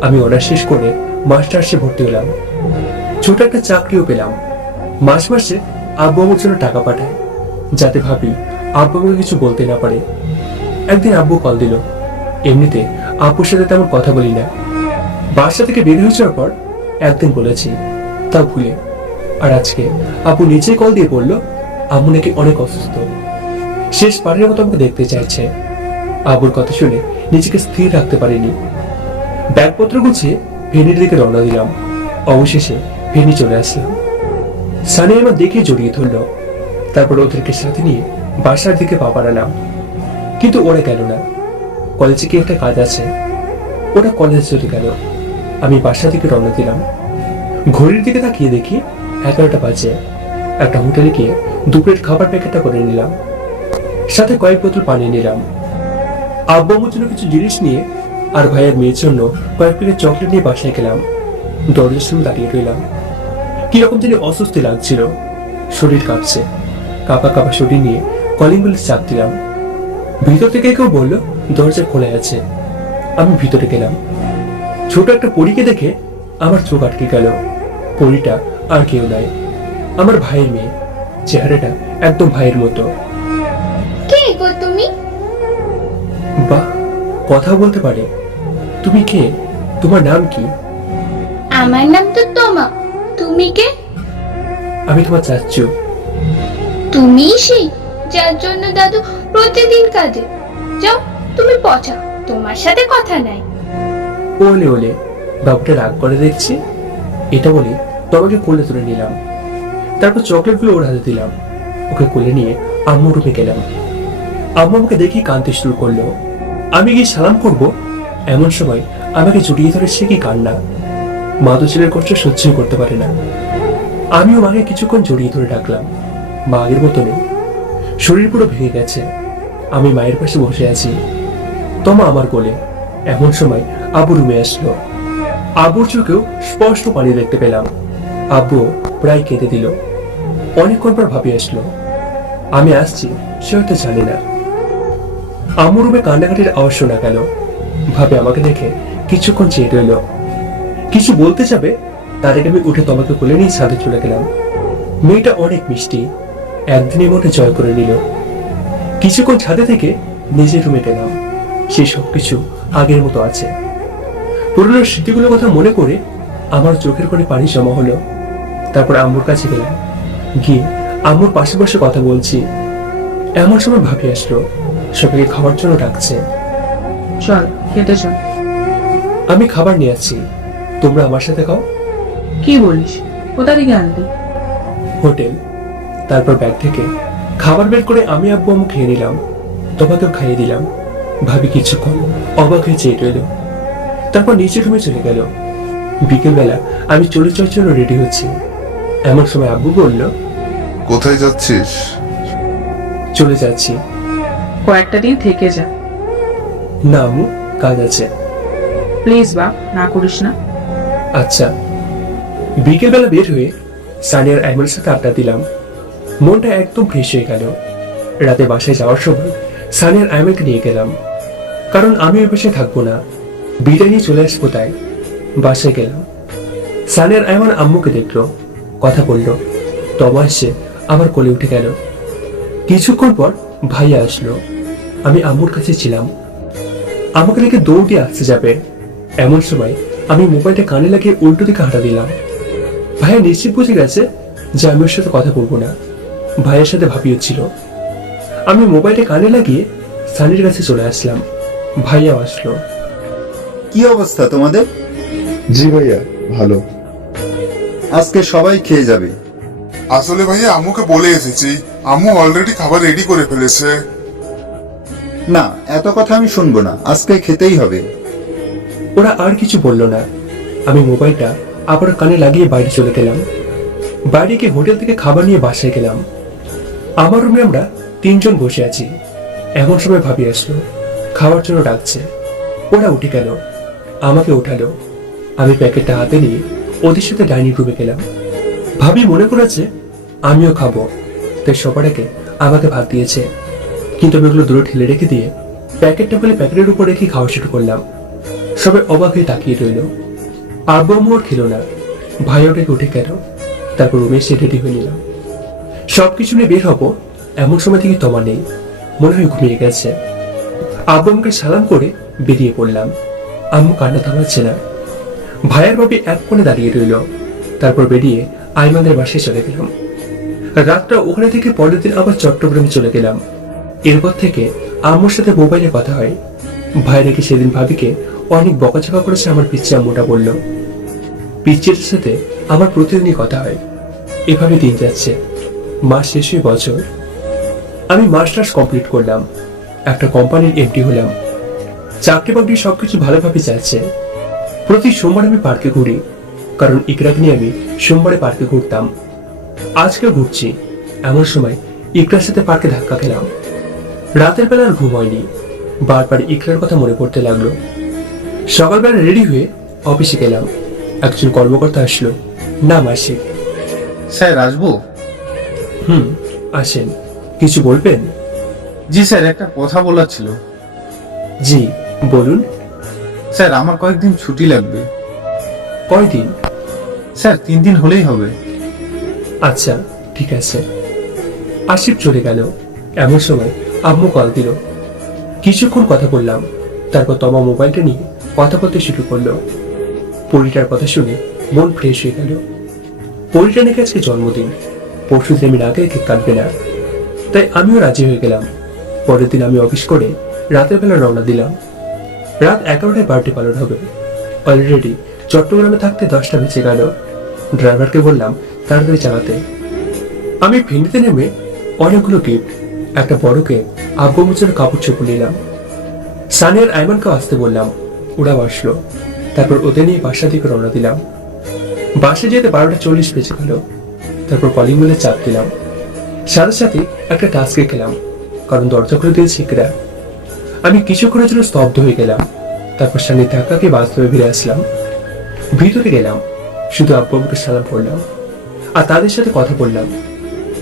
আমি অনার্স শেষ করে মাস্টার্সে ভর্তি হলাম। ছোট একটা চাকরিও পেলাম। মাস মাসে আব্বু আমার জন্য টাকা পাঠায়, যাতে ভাবি আব্বু আমাকে কিছু বলতে না পারে। একদিন আব্বু কল দিল। এমনিতে আব্বুর সাথে তেমন কথা বলি না। বাসা থেকে বের হয়ে যাওয়ার পর একদিন বলেছি, তাও ভুলে। আর আজকে আব্বু নিজেই কল দিয়ে বলল আম্মু নাকি অনেক অসুস্থ, শেষবারের মতো আমাকে দেখতে চাইছে। আব্বুর কথা শুনে নিজেকে স্থির রাখতে পারিনি। ব্যাগপত্র গুছিয়ে ভেনির দিকে রওনা দিলাম। অবশেষে ভেনি চলে আসলাম। সানি আমার দেখে জড়িয়ে ধরলো। তারপর ওদেরকে সাথে নিয়ে বাসার দিকে পা বাড়ালাম, কিন্তু ওরা গেল না। কলেজে কি একটা কাজ আছে, ওরা কলেজে চলে গেল। আমি বাসার দিকে রওনা দিলাম। ঘড়ির দিকে তাকিয়ে দেখি 11টা বাজে। একটা হোটেলে গিয়ে দুপুরের খাবার প্যাকেটটা করে নিলাম, সাথে কয়েক বোতল পানি নিলাম। আব্বু আমার জন্য কিছু জিনিস নিয়ে আর ভাইয়ের মেয়ের জন্য কয়েক প্যাকেট চকলেট নিয়ে বাসায় গেলাম। দরজার সামনে দাঁড়িয়ে রইলাম। কিরকম যেন অস্বস্তি লাগছিল, শরীর কাঁপছে। কাঁপা কাঁপা শরীর নিয়ে কলিং বেলে চাপ দিলাম। ভিতর থেকে কেউ বলল দরজা খোলা আছে। আমি ভিতরে গেলাম। ছোট একটা পরীকে দেখে আমার চোখ আটকে গেল। পরীটা আর কেউ নাই, আমার ভাইয়ের মেয়ে। চেহারাটা একদম ভাইয়ের মতো। কে গো তুমি? বাহ, কথা বলতে পারে। তুমি কে? তোমার নাম কি? আমার নাম তো তোমা। তুমি কে? আমি তোমার চাচ্চু। তুমি সেই যার জন্য দাদু প্রতিদিন কাঁদে। যাও, তুমি পচা, তোমার সাথে কথা নাই। ওলে ওলে, বাবুটা রাগ করে দেখছি। এটা বলে তোমাকে কোলে তুলে নিলাম। তারপর চকলেটগুলো ওর হাতে দিলাম। ওকে কোলে নিয়ে আম্মু রুমে গেলাম। আম্মু আমাকে দেখি কাঁদতে শুরু করলো। আমি গিয়ে সালাম করব, এমন সময় আমাকে জড়িয়ে ধরে সে কি কান্না। মা তো ছেলের কষ্ট সহ্যই করতে পারে না। আমিও মাকে কিছুক্ষণ জড়িয়ে ধরে ডাকলাম। মা আগের মতো নেই, শরীর পুরো ভেঙে গেছে। আমি মায়ের পাশে বসে আছি, তোমা আমার কোলে। এমন সময় আব্বু রুমে আসলো। আব্বুর চোখেও স্পষ্ট পানি দেখতে পেলাম। আব্বু প্রায় কেঁদে দিল। অনেকক্ষণ পর ভাবি আসলো। আমি আসছি সে হয়তো জানে না। আম্মু রুমে কান্নাকাটির আওয়াজ শোনা গেল। ভাবে আমাকে দেখে কিছুক্ষণ চেয়ে রইল। কিছু বলতে যাবে, তার আগে আমি উঠে তোমাকে কোলে নিয়ে ছাদে চলে গেলাম। মেয়েটা অনেক মিষ্টি, একদিনের মধ্যে জয় করে নিল। কিছুক্ষণ ছাদে থেকে নিজের রুমে গেলাম। সেই সবকিছু আগের মতো আছে। পুরনো স্মৃতিগুলোর কথা মনে করে আমার চোখের কোণে পানি জমা হলো। তারপর আম্মুর কাছে গেলাম। গিয়ে আম্মুর পাশে বসে কথা বলছি। এমন সময় ভাবি আসলো, সবাইকে খাবার জন্য ডাকছে। চল খেতে চল। আমি খাবার নিয়ে আসছি, তোমরা আমার সাথে খাও। কি বলিস? কোথা থেকে আনলি? হোটেল। তারপর ব্যাগ থেকে খাবার বের করে আমি আব্বু আম্মু খেয়ে নিলাম। তোমাকেও খাইয়ে দিলাম। ভাবি কিছুক্ষণ অবাক হয়ে চেয়ে রইল। তারপর নিচের রুমে চলে গেল। বিকেলবেলা আমি চলে যাওয়ার জন্য রেডি হচ্ছি। এমন সময় আব্বু বলল, কোথায় যাচ্ছিস? চলে যাচ্ছি। কয়েকটা দিন থেকে যা। না আম্মু, কাজ আছে। প্লিজ বাপ, না করিস না। আচ্ছা। বিকেলবেলা বের হয়ে সানিয়ার আইমানের সাথে আড্ডা দিলাম। মনটা একদম ফ্রেশ হয়ে গেল। রাতে বাসায় যাওয়ার সময় সানিয়ার আইমানকে নিয়ে গেলাম। কারণ আমি ওই পাশে থাকবো না, বিদায় নিয়ে চলে আসবো। তাই বাসায় গেলাম। সানের আইমান আম্মুকে দেখলো, কথা বললো। তমা এসে আমার কোলে উঠে গেল। কিছুক্ষণ পর ভাইয়া আসলো। আমি আম্মুর কাছে ছিলাম। আমাকে দেখে দৌড়ে আসতে যাবে, এমন সময় আমি মোবাইলটা কানে লাগিয়ে উল্টো দিকে হাঁটা দিলাম। ভাইয়া নিশ্চিত বুঝে গেছে যে আমি ওর সাথে কথা বলবো না। ভাইয়ের সাথে ভাবিও ছিল। আমি মোবাইলটা কানে লাগিয়ে সানির কাছে চলে আসলাম। ভাইয়াও আসলো। কি অবস্থা তোমাদের? জি ভাইয়া, ভালো। আজকে সবাই খেয়ে যাবে। আসলে ভাইয়া আম্মুকে বলে এসেছি, আম্মু অলরেডি খাবার রেডি করে ফেলেছে। না, এত কথা আমি শুনবো না, আজকে খেতেই হবে। ওরা আর কিছু বলল না। আমি মোবাইলটা আবার কানে লাগিয়ে বাইরে চলে গেলাম। বাইরে গিয়ে হোটেল থেকে খাবার নিয়ে বাসায় গেলাম। আমার রুমে আমরা 3 জন বসে আছি। এমন সময় ভাবি আসলো, খাওয়ার জন্য ডাকছে। ওরা উঠে গেল, আমাকে উঠালো। আমি প্যাকেটটা হাতে নিয়ে ওদের সাথে ডাইনিং রুমে গেলাম। ভাবি মনে করেছে আমিও খাবো, তাই সবার আগে আমাকে ভাত দিয়েছে। কিন্তু আমি ওগুলো দূরে ঠেলে রেখে দিয়ে প্যাকেটটা ফেলে প্যাকেটের উপর রেখে খাওয়া শুরু করলাম। সবাই অবাক হয়ে তাকিয়ে রইল। আব্বু আম্মু আর খেলো না। ভাই ওটাকে উঠে গেল। তারপর রুমে এসে রেডি হয়ে নিলাম। সবকিছু নিয়ে বের হবো, এমন সময় থেকে তোমা নেই, মনে হয় ঘুমিয়ে গেছে। আব্বু আমাকে সালাম করে বেরিয়ে পড়লাম। আম্মু কান্না থামাচ্ছে না। ভাইয়ের ভাবি এক কোণে দাঁড়িয়ে রইল। তারপর বেরিয়ে আইমানের বাসায় চলে গেলাম। রাতটা ওখানে থেকে পরের দিন আবার চট্টগ্রামে চলে গেলাম। এরপর থেকে আম্মুর সাথে মোবাইলে কথা হয়। ভাই নাকি সেদিন ভাবিকে অনেক বকাঝকা করেছে। আমার পিচ্ছি আম্মুটা বলল। পিচ্চির সাথে আমার প্রতিদিনই কথা হয়। এভাবে দিন যাচ্ছে। মাস শেষ হয়ে বছর। আমি মাস্টার্স কমপ্লিট করলাম, একটা কোম্পানির এমডি হলাম। চাকরি বাকরি সবকিছু ভালোভাবে যাচ্ছে। প্রতি সোমবার আমি পার্কে ঘুরি, কারণ ইকরাকে নিয়ে আমি সোমবারে পার্কে ঘুরতাম। আজকে ঘুরছি, এমন সময় ইকরার সাথে পার্কে ধাক্কা খেলাম। রাতের বেলা আর ঘুম হয়নি, বারবার ইকরার কথা মনে পড়তে লাগলো। সকালবেলা রেডি হয়ে অফিসে গেলাম। একজন কর্মকর্তা আসলো, নাম আশিক। স্যার আসবো? আসেন। কিছু বলবেন? জি স্যার, একটা কথা বলার ছিল। জি বলুন। স্যার, আমার কয়েকদিন ছুটি লাগবে। কয়দিন? স্যার 3 দিন হলেই হবে। আচ্ছা ঠিক আছে। আশিক চলে গেল। এমন সময় আম্মু কল দিল। কিছুক্ষণ কথা বললাম। তারপর তমা মোবাইলটা নিয়ে কথা বলতে শুরু করলো। পরিটার কথা শুনে মন ফ্রেশ হয়ে গেল। পরিটা নাকি আজকে জন্মদিন, পরশুদিন আমি না গেলে কেক কাটবে না। তাই আমিও রাজি হয়ে গেলাম। পরের দিন আমি অফিস করে রাতের বেলা রওনা দিলাম। রাত 11টায় বার্থডে পালন হবে। অলরেডি চট্টগ্রামে থাকতে 10টা বেজে গেল। ড্রাইভারকে বললাম তাড়াতাড়ি চালাতে। আমি ফেনীতে নেমে অনেকগুলো গিফট, একটা বড় কেক, আব্বু মুচের কাপড় চোপড় নিলাম। সানিয়ার আইমানকে আসতে বললাম, ওরা আসলো। তারপর ওদের নিয়ে বাসা দিকে রওনা দিলাম। বাসে যেতে 12টা 40 বেজে গেল। তারপর কলিং বেলে চাপ দিলাম। সাথে সাথে একটা টাস্কে খেলাম, কারণ দরজা খুলে দিয়েছে ইকরা। আমি কিছুক্ষণের জন্য স্তব্ধ হয়ে গেলাম। তারপর সামনে ধাক্কাকে বাস্তবে ফিরে আসলাম। ভিতরে গেলাম, শুধু আব্বু আম্মুকে সালাম করলাম আর তাদের সাথে কথা বললাম।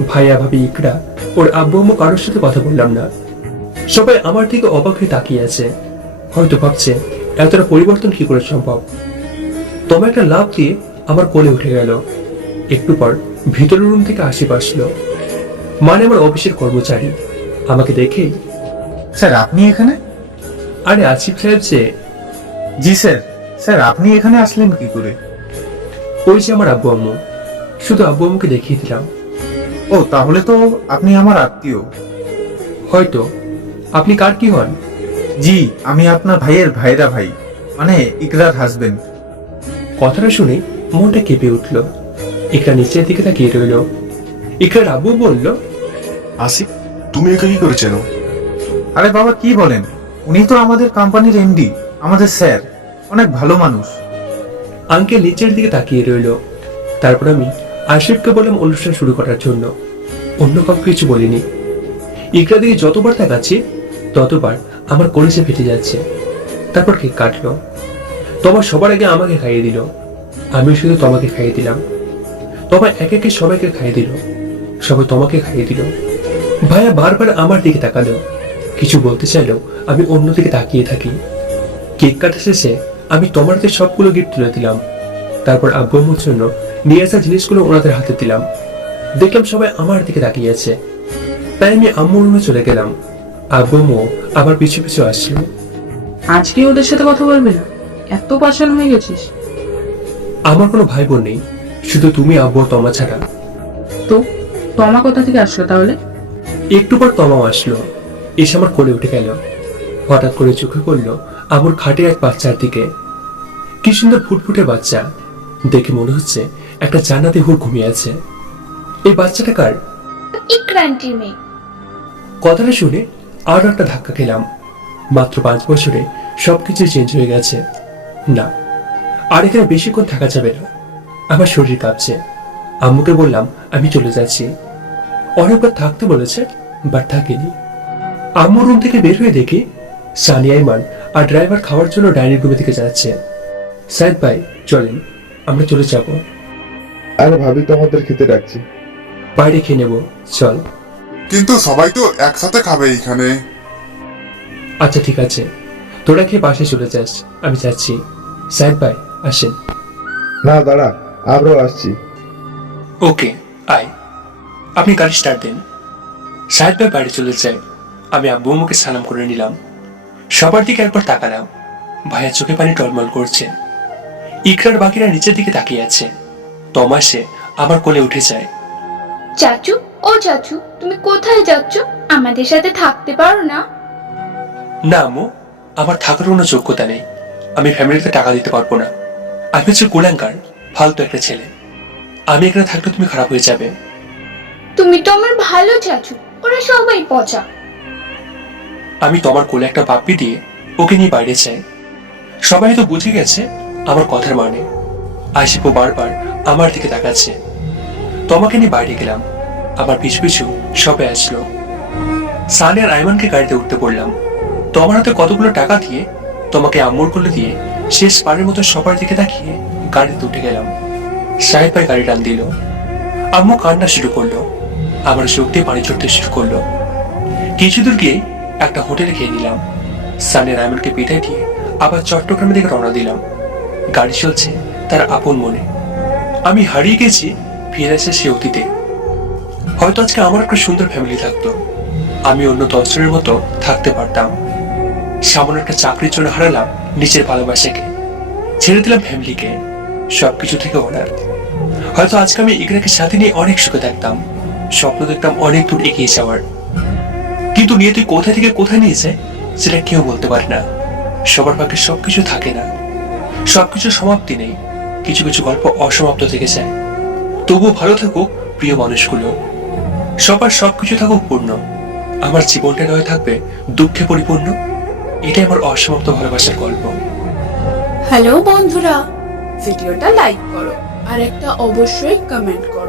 ভাইয়া ভাবি ইকরা ওর আব্বু আম্মু কারোর সাথে কথা বললাম না। সবাই আমার দিকে অবাক হয়ে তাকিয়ে আছে। হয়তো ভাবছে এতটা পরিবর্তন কি করে সম্ভব। তোমার একটা লাভ দিয়ে আমার কোলে উঠে গেল। একটু পর ভিতরের রুম থেকে আশিক আসলো, মানে আমার অফিসের কর্মচারী। আমাকে দেখেই, স্যার আপনি এখানে? আরে আসিফ সাহেব যে। জি স্যার। স্যার আপনি এখানে আসলেন কি করে? ওই যে আমার আব্বু আম্মু, শুধু আব্বু আম্মুকে দেখিয়ে দিলাম। ও, তাহলে তো আপনি আমার আত্মীয়। হয়তো। আপনি কার কি হন? জি, আমি আপনার ভাইয়ের ভাইরা ভাই, মানে ইকরার হাজবেন্ড। কথাটা শুনে মনটা কেঁপে উঠল। ইকরা নিচের দিকে তাকিয়ে রইল। ইকরার আব্বু বলল, আসিফ, তুমি একা কি করে চেনো? আরে বাবা কি বলেন, উনি তো আমাদের কোম্পানির এমডি, আমাদের স্যার, অনেক ভালো মানুষ। আঙ্কেল নিচের দিকে তাকিয়ে রইল। তারপর আমি আশিফকে বললাম অনুষ্ঠান শুরু করার জন্য। অন্য কাউকে কিছু বলিনি। ইকরা দিকে যতবার তাকাচ্ছি ততবার আমার কলিজা ফেটে যাচ্ছে। তারপর কেক কাটলো। তোমার সবার আগে আমাকে খাইয়ে দিল। আমি শুধু তোমাকে খাইয়ে দিলাম। তোমার একে একে সবাইকে খাইয়ে দিল। সবাই তোমাকে খাইয়ে দিল। ভাইয়া বারবার আমার দিকে তাকালো, কিছু বলতে চাইলেও আমি অন্যদিকে তাকিয়ে থাকি। কেক কাটা শেষে আমি তোমার হাতে সবগুলো গিফট তুলে দিলাম। তারপর আব্বু আম্মুর জন্য নিয়ে আসা জিনিসগুলো ওনাদের হাতে দিলাম। দেখলাম সবাই আমার দিকে তাকিয়ে আছে, তাই আমি আম্মুর রুমে চলে গেলাম। আব্বু আম্মু আবার পিছু পিছু আসলো। আজকে ওদের সাথে কথা বলবি না? এত পাষাণ হয়ে গেছিস? আমার কোনো ভাই বোন নেই, শুধু তুমি, আব্বু আর তমা ছাড়া। তো তমা কোথা থেকে আসলো তাহলে? একটু পর তমাও আসলো, এসে আমার কোলে উঠে গেল। হঠাৎ করে চোখে পড়লো আমার খাটে এক বাচ্চার দিকে। কি সুন্দর ফুটফুটে বাচ্চা, দেখে মনে হচ্ছে একটা জান্নাতি হুর ঘুমিয়ে আছে। এই বাচ্চাটা কার? ইকরান্টির মেয়ে। কথাটা শুনে আরো একটা ধাক্কা খেলাম। মাত্র 5 বছরে সবকিছু চেঞ্জ হয়ে গেছে। না, আর এখানে বেশিক্ষণ থাকা যাবে না, আমার শরীর কাঁপছে। আম্মুকে বললাম আমি চলে যাচ্ছি। অনেকবার থাকতে বলেছে, বাট থাকিনি। আম্মু রুম থেকে বের হয়ে দেখি সানি, আইমান আর ড্রাইভার খাওয়ার জন্য ডাইনিং রুমের দিকে যাচ্ছে। সাইদ ভাই চলেন, আমরা চলে যাব। আরে ভাবি তো আমাদের খেতে ডাকছি। বাইরে খেয়ে নেবো, চল। কিন্তু সবাই তো একসাথে খাবে এইখানে। আচ্ছা ঠিক আছে, তোরা খেয়ে বাসে চলে যাস, আমি যাচ্ছি। সাইদ ভাই আসেন। না দাঁড়া, আমরাও আসছি। ওকে আয়। আপনি গাড়ি স্টার্ট দেন। সাহেদ ভাই বাড়ি চলে যায়। আমি আব্বু আম্মুকে সালাম করে নিলাম। সবার দিকে একবার তাকালাম। ভাইয়ের চোখে পানি টলমল করছে। ইকরার বাকিরা নিচের দিকে তাকিয়ে আছে। তমাসে আমার কোলে উঠে যায়। চাচু, ও চাচু, তুমি কোথায় যাচ্ছ? আমাদের সাথে থাকতে পারো না? না আম্মু, আমার থাকার কোনো যোগ্যতা নেই। আমি ফ্যামিলিতে টাকা দিতে পারবো না। আমি হচ্ছে কুলাঙ্গার, ফালতু একটা ছেলে। আমি এখানে থাকলে তুমি খারাপ হয়ে যাবে। তুমি তো আমার ভালো চাচু, ওরা সবাই পচা। আমি তোমার কোলে একটা বাপ্পি দিয়ে ওকে নিয়ে বাইরে চাই। সবাই তো বুঝে গেছে আমার কথার মানে। আশিপো বারবার আমার দিকে তাকাচ্ছে। তোমাকে নিয়ে বাইরে গেলাম। আমার পিছু পিছু সবাই আসলো। সানি আর আইমানকে গাড়িতে উঠতে বললাম। তোমার হাতে কতগুলো টাকা দিয়ে তোমাকে আম্মুর কোলে দিয়ে শেষ পারের মতো সবার দিকে তাকিয়ে গাড়িতে উঠে গেলাম। সাহেব ভাই গাড়ি টান দিল। আম্মু কান্না শুরু করলো। আমার চোখ দিয়ে পানি চড়তে শুরু করলো। কিছু দূর গিয়ে একটা হোটেলে খেয়ে নিলাম। সানি আর আইমানকে বিদায় দিয়ে আবার চট্টগ্রামের দিকে রওনা দিলাম। গাড়ি চলছে তার আপন মনে। আমি হারিয়ে গেছি ফিরে আসে সে অতীতে। হয়তো আজকে আমার একটা সুন্দর ফ্যামিলি থাকতো, আমি অন্য 10 জনের মতো থাকতে পারতাম। সামান্য একটা চাকরির জন্য হারালাম নিজের ভালোবাসাকে, ছেড়ে দিলাম ফ্যামিলিকে, সবকিছু থেকে অনার। হয়তো আজকে আমি ইকরাকে সাথে নিয়ে অনেক সুখে থাকতাম, স্বপ্ন দেখতাম অনেক দূর এগিয়ে যাওয়ার। কিন্তু নিয়তি কোথা থেকে কোথায় নিয়ে যায় সেটা কেউ বলতে পারে না। সবার ভাগ্যে সবকিছু থাকে না, সবকিছুর সমাপ্তি নেই। কিছু কিছু গল্প অসমাপ্ত থেকে যায়। তবুও ভালো থাকুক প্রিয় মানুষগুলো, সবার সবকিছু থাকুক পূর্ণ। আমার জীবনটা নয় থাকবে দুঃখে পরিপূর্ণ। এটাই আমার অসমাপ্ত ভালোবাসার গল্প। হ্যালো বন্ধুরা, ভিডিওটা লাইক করো আর একটা অবশ্যই কমেন্ট করো।